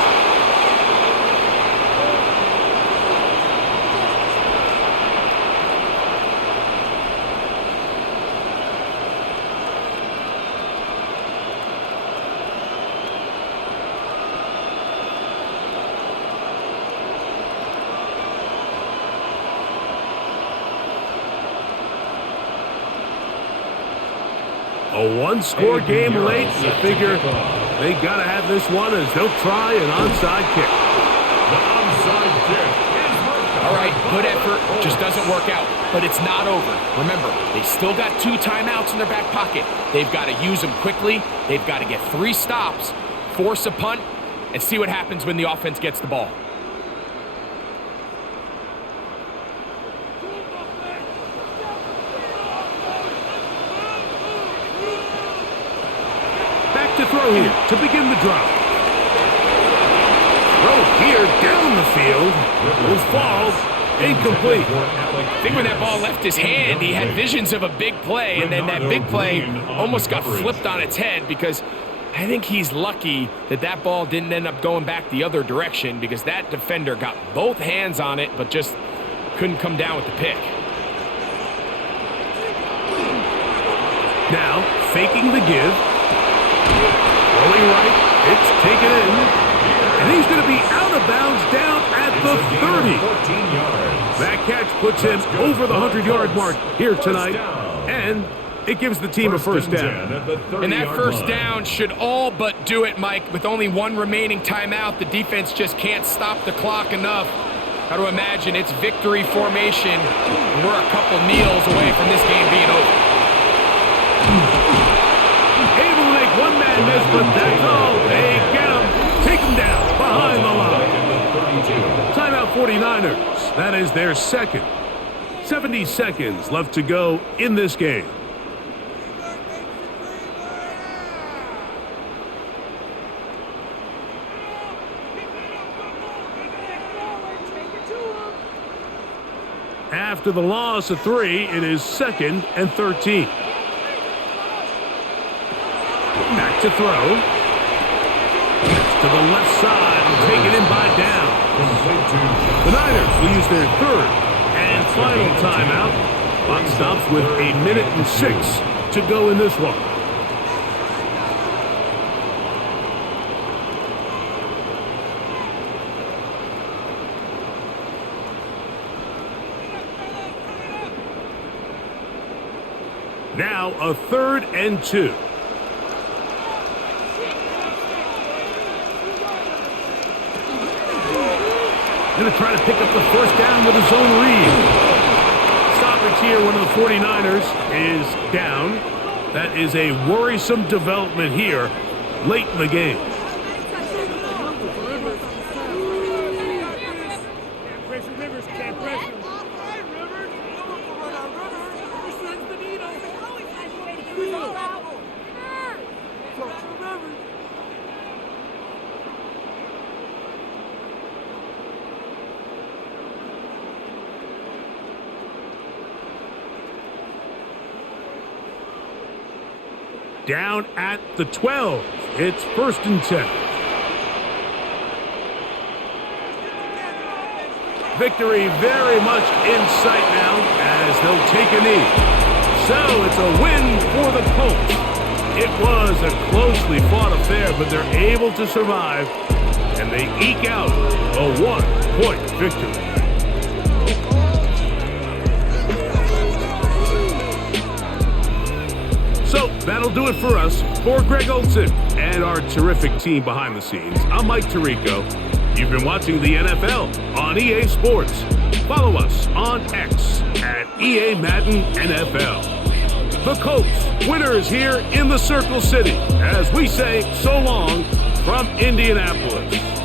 A one-score game late. You figure they got to have this one as they'll try an onside kick. The onside kick is worked. All right, good effort. Just doesn't work out. But it's not over. Remember, they still got 2 timeouts in their back pocket. They've got to use them quickly. They've got to get 3 stops, force a punt, and see what happens when the offense gets the ball. To throw here to begin the drop. Throw here down the field. Will fall. Incomplete. I think when that ball left his hand, he had visions of a big play, and then that big play almost got flipped on its head because I think he's lucky that that ball didn't end up going back the other direction because that defender got both hands on it but just couldn't come down with the pick. Now, faking the give. Rolling right. It's taken in. And he's going to be out of bounds down at the 30. 14 yards. That catch puts him over the 100-yard mark here tonight. And it gives the team a first down. And that first down should all but do it, Mike. With only one remaining timeout, the defense just can't stop the clock enough. Got to imagine it's victory formation. And we're a couple kneels away from this game being over. Able to make one man miss, but that's all. They get him. Take him down behind the line. Timeout 49ers. That is their second. 70 seconds left to go in this game. After the loss of 3, it is 2nd and 13. Back to throw. To the left side and taken in by down. The Niners will use their third and final timeout. Clock stops with 1:06 to go in this one. Now a 3rd and 2. Going to try to pick up the first down with his own read. Stoppage here, one of the 49ers is down. That is a worrisome development here late in the game. Can't pressure Rivers, can't pressure him. Down at the 12. It's 1st and 10. Victory very much in sight now as they'll take a knee. So it's a win for the Colts. It was a closely fought affair, but they're able to survive, and they eke out a 1-point victory. So that'll do it for us. For Greg Olson and our terrific team behind the scenes, I'm Mike Tirico. You've been watching the NFL on EA Sports. Follow us on X at EA Madden NFL. The Colts, winners here in the Circle City, as we say so long from Indianapolis.